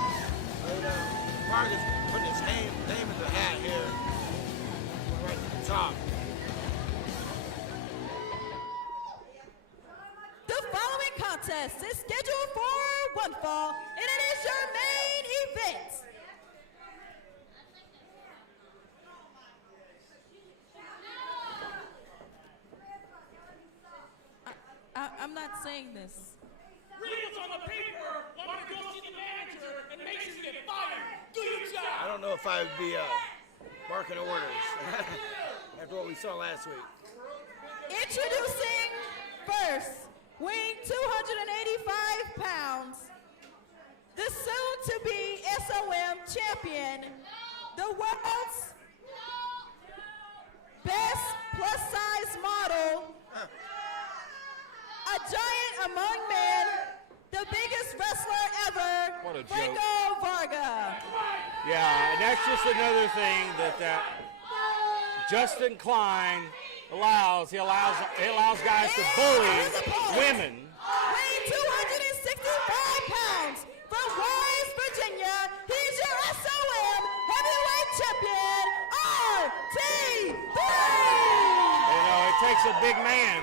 Vargas putting his name in the hat here, right at the top. The following contest is scheduled for one fall, and it is your main event. I'm not saying this. Read what's on the paper. Want to go see the manager and make sure you get fired. Do your job. I don't know if I would be barking orders after what we saw last week. Introducing first, weighing 285 pounds, the soon-to-be SOM champion, the world's best plus-size model, a giant among men, the biggest wrestler ever, What a joke. Franco Varga. Yeah, and that's just another thing that Justin Klein allows. He allows guys to bully women. Weighing 265 pounds, from Wise, Virginia, he's your SOM heavyweight champion, RT3. You know, it takes a big man,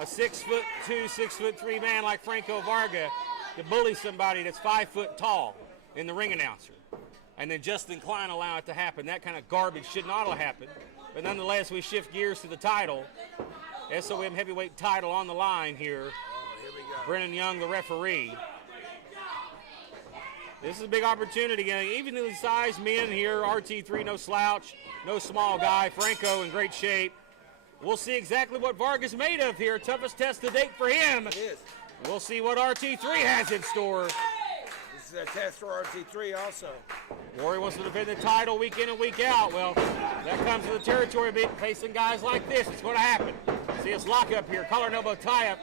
a 6'2", 6'3" man like Franco Varga, to bully somebody that's 5 foot tall in the ring announcer. And then Justin Klein allow it to happen. That kind of garbage should not have happened. But nonetheless, we shift gears to the title. SOM heavyweight title on the line here. Brennan Young, the referee. This is a big opportunity. Evenly sized men here. RT3, no slouch, no small guy. Franco in great shape. We'll see exactly what Varga's made of here. Toughest test to date for him. We'll see what RT3 has in store. This is a test for RT3 also. Rory wants to defend the title week in and week out. Well, that comes with the territory of facing guys like this. It's going to happen. See us lock up here. Collar and elbow tie up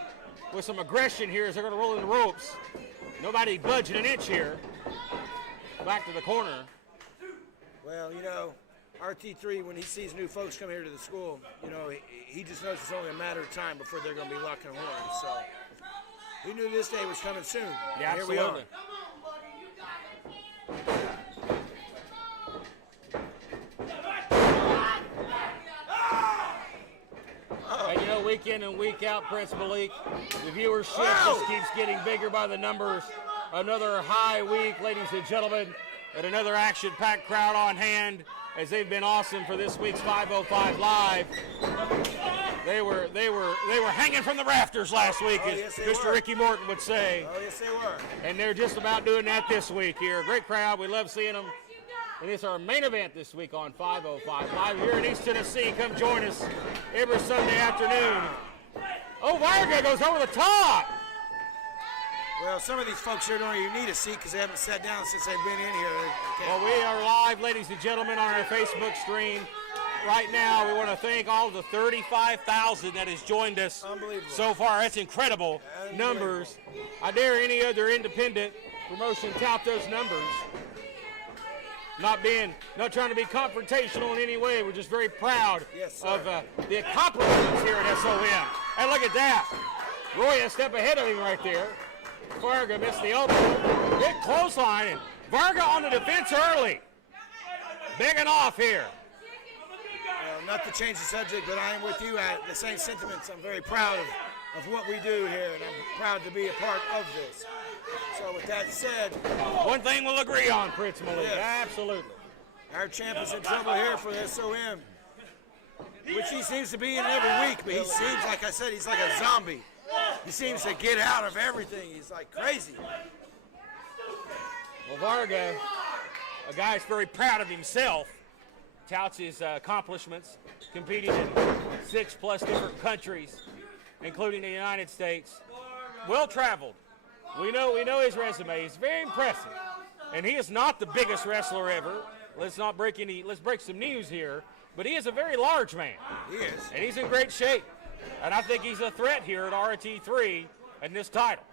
with some aggression here as they're going to roll in the ropes. Nobody budging an inch here. Back to the corner. Well, you know, RT3, when he sees new folks come here to the school, you know, he just knows it's only a matter of time before they're going to be locking horns. So he knew this day was coming soon. Yeah, here absolutely. we are. And you know, week in and week out, Prince Malik, the viewership just keeps getting bigger by the numbers. Another high week, ladies and gentlemen, and another action-packed crowd on hand as they've been awesome for this week's 505 Live. They were hanging from the rafters last week, as yes, Mr. Ricky Morton would say. Oh, yes, they were. And they're just about doing that this week here. Great crowd. We love seeing them. And it's our main event this week on 505 Live here in East Tennessee. Come join us every Sunday afternoon. Oh, Varga goes over the top. Well, some of these folks here don't even need a seat because they haven't sat down since they've been in here. Well, we are live, ladies and gentlemen, on our Facebook stream. Right now, we want to thank all the 35,000 that has joined us so far. That's incredible numbers. I dare any other independent promotion tout those numbers. Not trying to be confrontational in any way. We're just very proud of the accomplishments here at SOM. And look at that. Roy a step ahead of him right there. Varga missed the elbow. Big clothesline. And Varga on the defense early. Begging off here. Well, not to change the subject, but I am with you at the same sentiments. I'm very proud of what we do here, and I'm proud to be a part of this. So with that said, one thing we'll agree on, Prince Malik. Yes. Absolutely. Our champ is in trouble here for the SOM, which he seems to be in every week, but he seems, like I said, he's like a zombie. He seems to get out of everything. He's like crazy. Well, Varga, a guy who's very proud of himself, touts his accomplishments, competing in 6+ different countries, including the United States. Well-traveled. We know his resume. He's very impressive. And he is not the biggest wrestler ever. Let's break some news here. But he is a very large man. He is. And he's in great shape. And I think he's a threat here at RT3 in this title.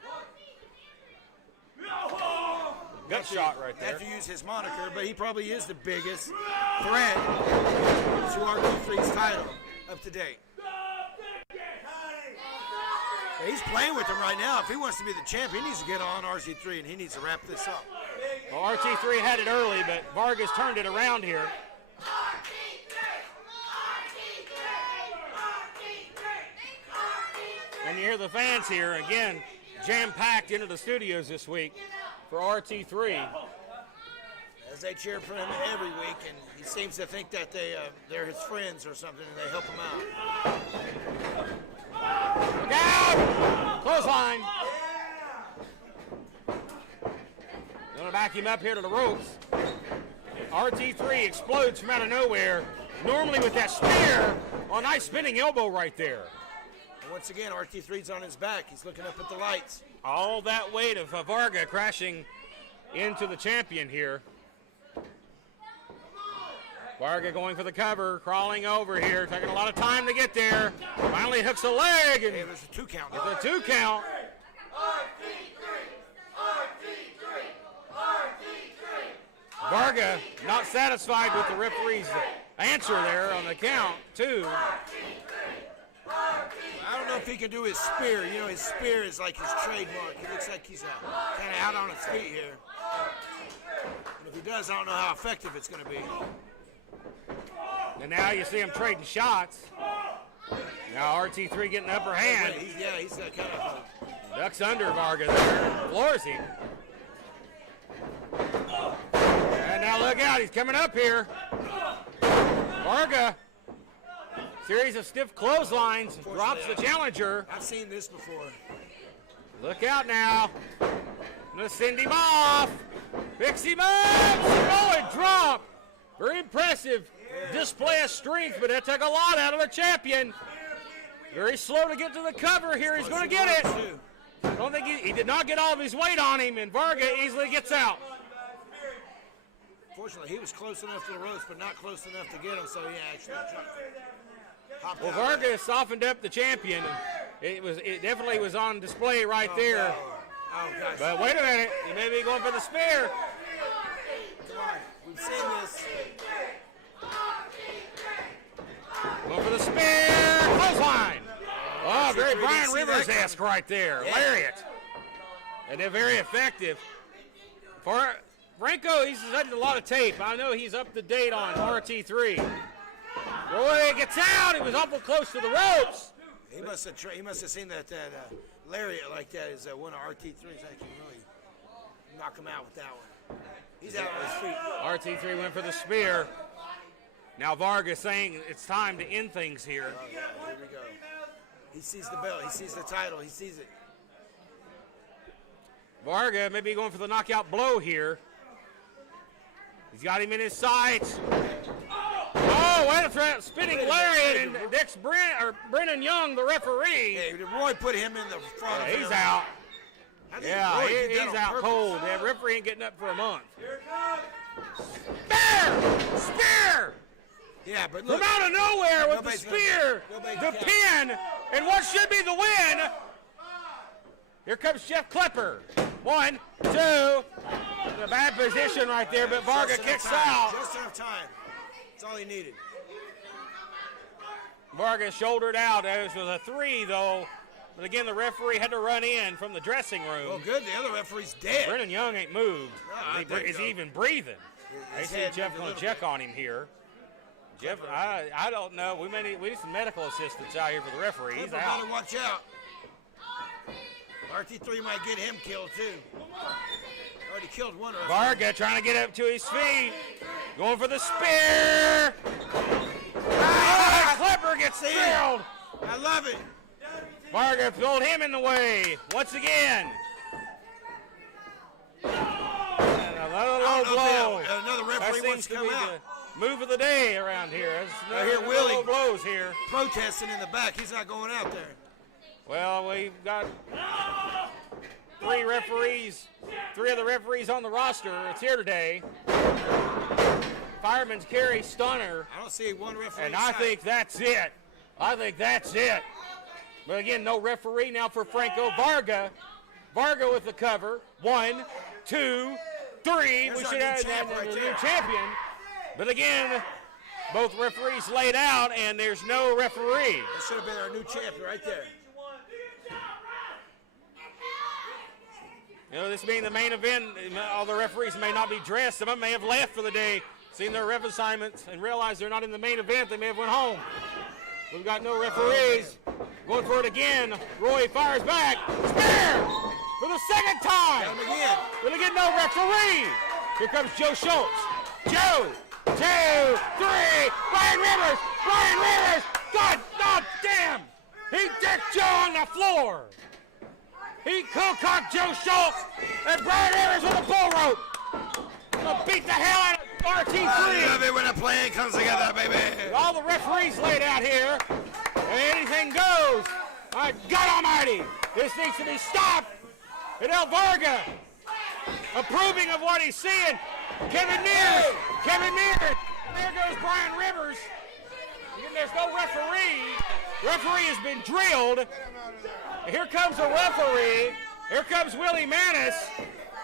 Gut shot right there. Have to use his moniker, but he probably is the biggest threat to RT3's title up to date. He's playing with him right now. If he wants to be the champ, he needs to get on RT3, and he needs to wrap this up. Well, RT3 had it early, but Vargas turned it around here. And you hear the fans here, again, jam-packed into the studios this week for RT3. As they cheer for him every week, and he seems to think that they're his friends or something, and they help him out. Look out! Clothesline. Gonna back him up here to the ropes. RT3 explodes from out of nowhere, normally with that spear. Oh, nice spinning elbow right there. And once again, RT3's on his back. He's looking up at the lights. All that weight of Varga crashing into the champion here. Varga going for the cover, crawling over here, taking a lot of time to get there. Finally hooks a leg. And it was a 2 count. It's a 2 count. Varga not satisfied with the referee's answer there on the count, 2. I don't know if he can do his spear. You know, his spear is like his trademark. He looks like he's kind of out on his feet here. And if he does, I don't know how effective it's going to be. And now you see him trading shots. Now RT3 getting the upper hand. He's that kind of... Ducks under Varga there. Floors him. And now look out, he's coming up here. Varga, series of stiff clotheslines, drops the challenger. I've seen this before. Look out now. Gonna send him off. Picks him up. Oh, and drop. Very impressive display of strength, but that took a lot out of the champion. Very slow to get to the cover here. He's going to get it. I don't think he did not get all of his weight on him, and Varga easily gets out. Fortunately, he was close enough to the ropes, but not close enough to get him, so he actually hopped Well, out. Varga softened up the champion. It definitely was on display right there. Oh, gosh. But wait a minute, he may be going for the spear. Come on, we've seen this. Going for the spear, clothesline. Oh, very Brian Rivers-esque right there. Yeah. Lariat. And they're very effective. For Franco, he's had a lot of tape. I know he's up to date on RT3. Roy gets out. He was awful close to the ropes. He must have seen that lariat like that is one of RT3's that can really knock him out with that one. He's out on his feet. RT3 went for the spear. Now Varga saying it's time to end things here. Oh, yeah, here we go. He sees the belt. He sees the title. He sees it. Varga maybe going for the knockout blow here. He's got him in his sights. Oh, what a threat. Spinning lariat, and Brennan Young, the referee. Hey, Roy put him in the front of him. He's out. Yeah, he's out purpose. cold. That referee ain't getting up for a month. Spear! Spear! Yeah, but look. From out of nowhere with the spear, the pin, and what should be the win. Here comes Jeff Klepper. 1, 2. In a bad position right there, but Varga kicks out. Just enough time. That's all he needed. Varga shouldered out. This was a 3, though. But again, the referee had to run in from the dressing room. Well, good. The other referee's dead. Brennan Young ain't moved. No, Is he even breathing? I see Jeff going to check on him here. Jeff, I don't know. We need some medical assistance out here for the referee. He's out. Better watch out. RT3 might get him killed too. Already killed one. Varga trying to get up to his feet. Going for the spear. Klepper gets killed. I love it. Varga pulled him in the way once again. And another low blow. Another referee wants to come out. The move of the day around here. I hear Willie low blows here. Protesting in the back. He's not going out there. Well, we've got 3 referees. 3 of the referees on the roster. It's here today. Fireman's carry stunner. I don't see one referee. And I think that's it. But again, no referee now for Franco. Varga with the cover. 1, 2, 3. We should have a new champion. But again, both referees laid out, and there's no referee. That should have been our new champion right there. You know, this being the main event, all the referees may not be dressed. Some of them may have left for the day, seen their ref assignments, and realized they're not in the main event. They may have went home. We've got no referees. Going for it again. Roy fires back. Spear! For the second time. Gonna get no referee. Here comes Joe Schultz. Joe! 2, 3. Brian Rivers! God damn! He decked Joe on the floor. He cocked Joe Schultz and Brian Rivers with a bull rope. Gonna beat the hell out of RT3. I love it when a plan comes together, baby. All the referees laid out here, and anything goes. My God Almighty, this needs to be stopped. And El Varga, approving of what he's seeing. Kevin Mears. There goes Brian Rivers. And there's no referee. Referee has been drilled. Here comes a referee. Here comes Willie Manis.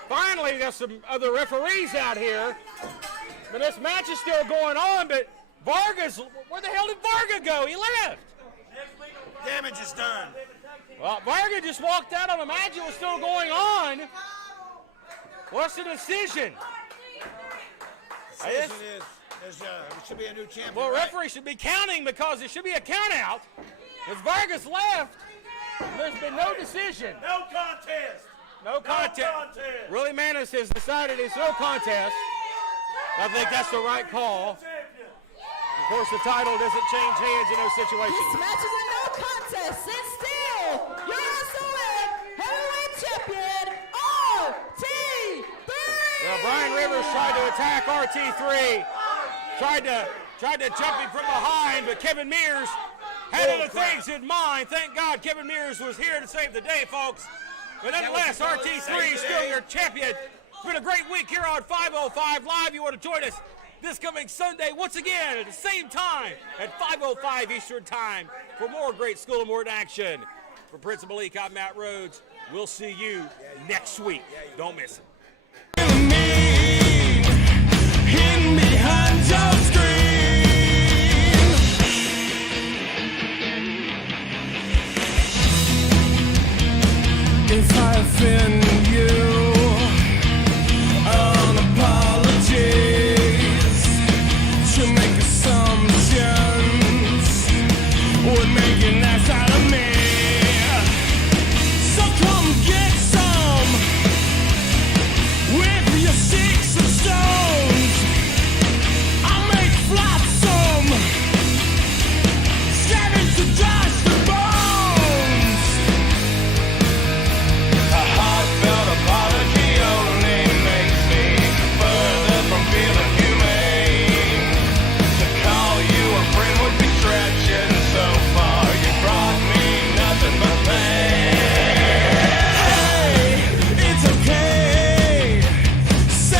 Finally, there's some other referees out here. But this match is still going on, but where the hell did Varga go? He left. Damage is done. Well, Varga just walked out on a match that was still going on. What's the decision? There should be a new champion. Well, referee should be counting because there should be a count out. Because Vargas left, there's been no decision. No contest. No contest. Willie Manis has decided it's no contest. I think that's the right call. Of course, the title doesn't change hands in those situations. This match is a no contest. Sit still. Your SOM heavyweight champion, RT3. Well, Brian Rivers tried to attack RT3. Tried to jump him from behind, but Kevin Mears had other things in mind. Thank God Kevin Mears was here to save the day, folks. But nonetheless, RT3 still your champion. It's been a great week here on 505 Live. You want to join us this coming Sunday once again at the same time at 5:05 Eastern Time for more great School of Morton action. For Principal Econ Matt Rhodes, we'll see you next week. Don't miss it.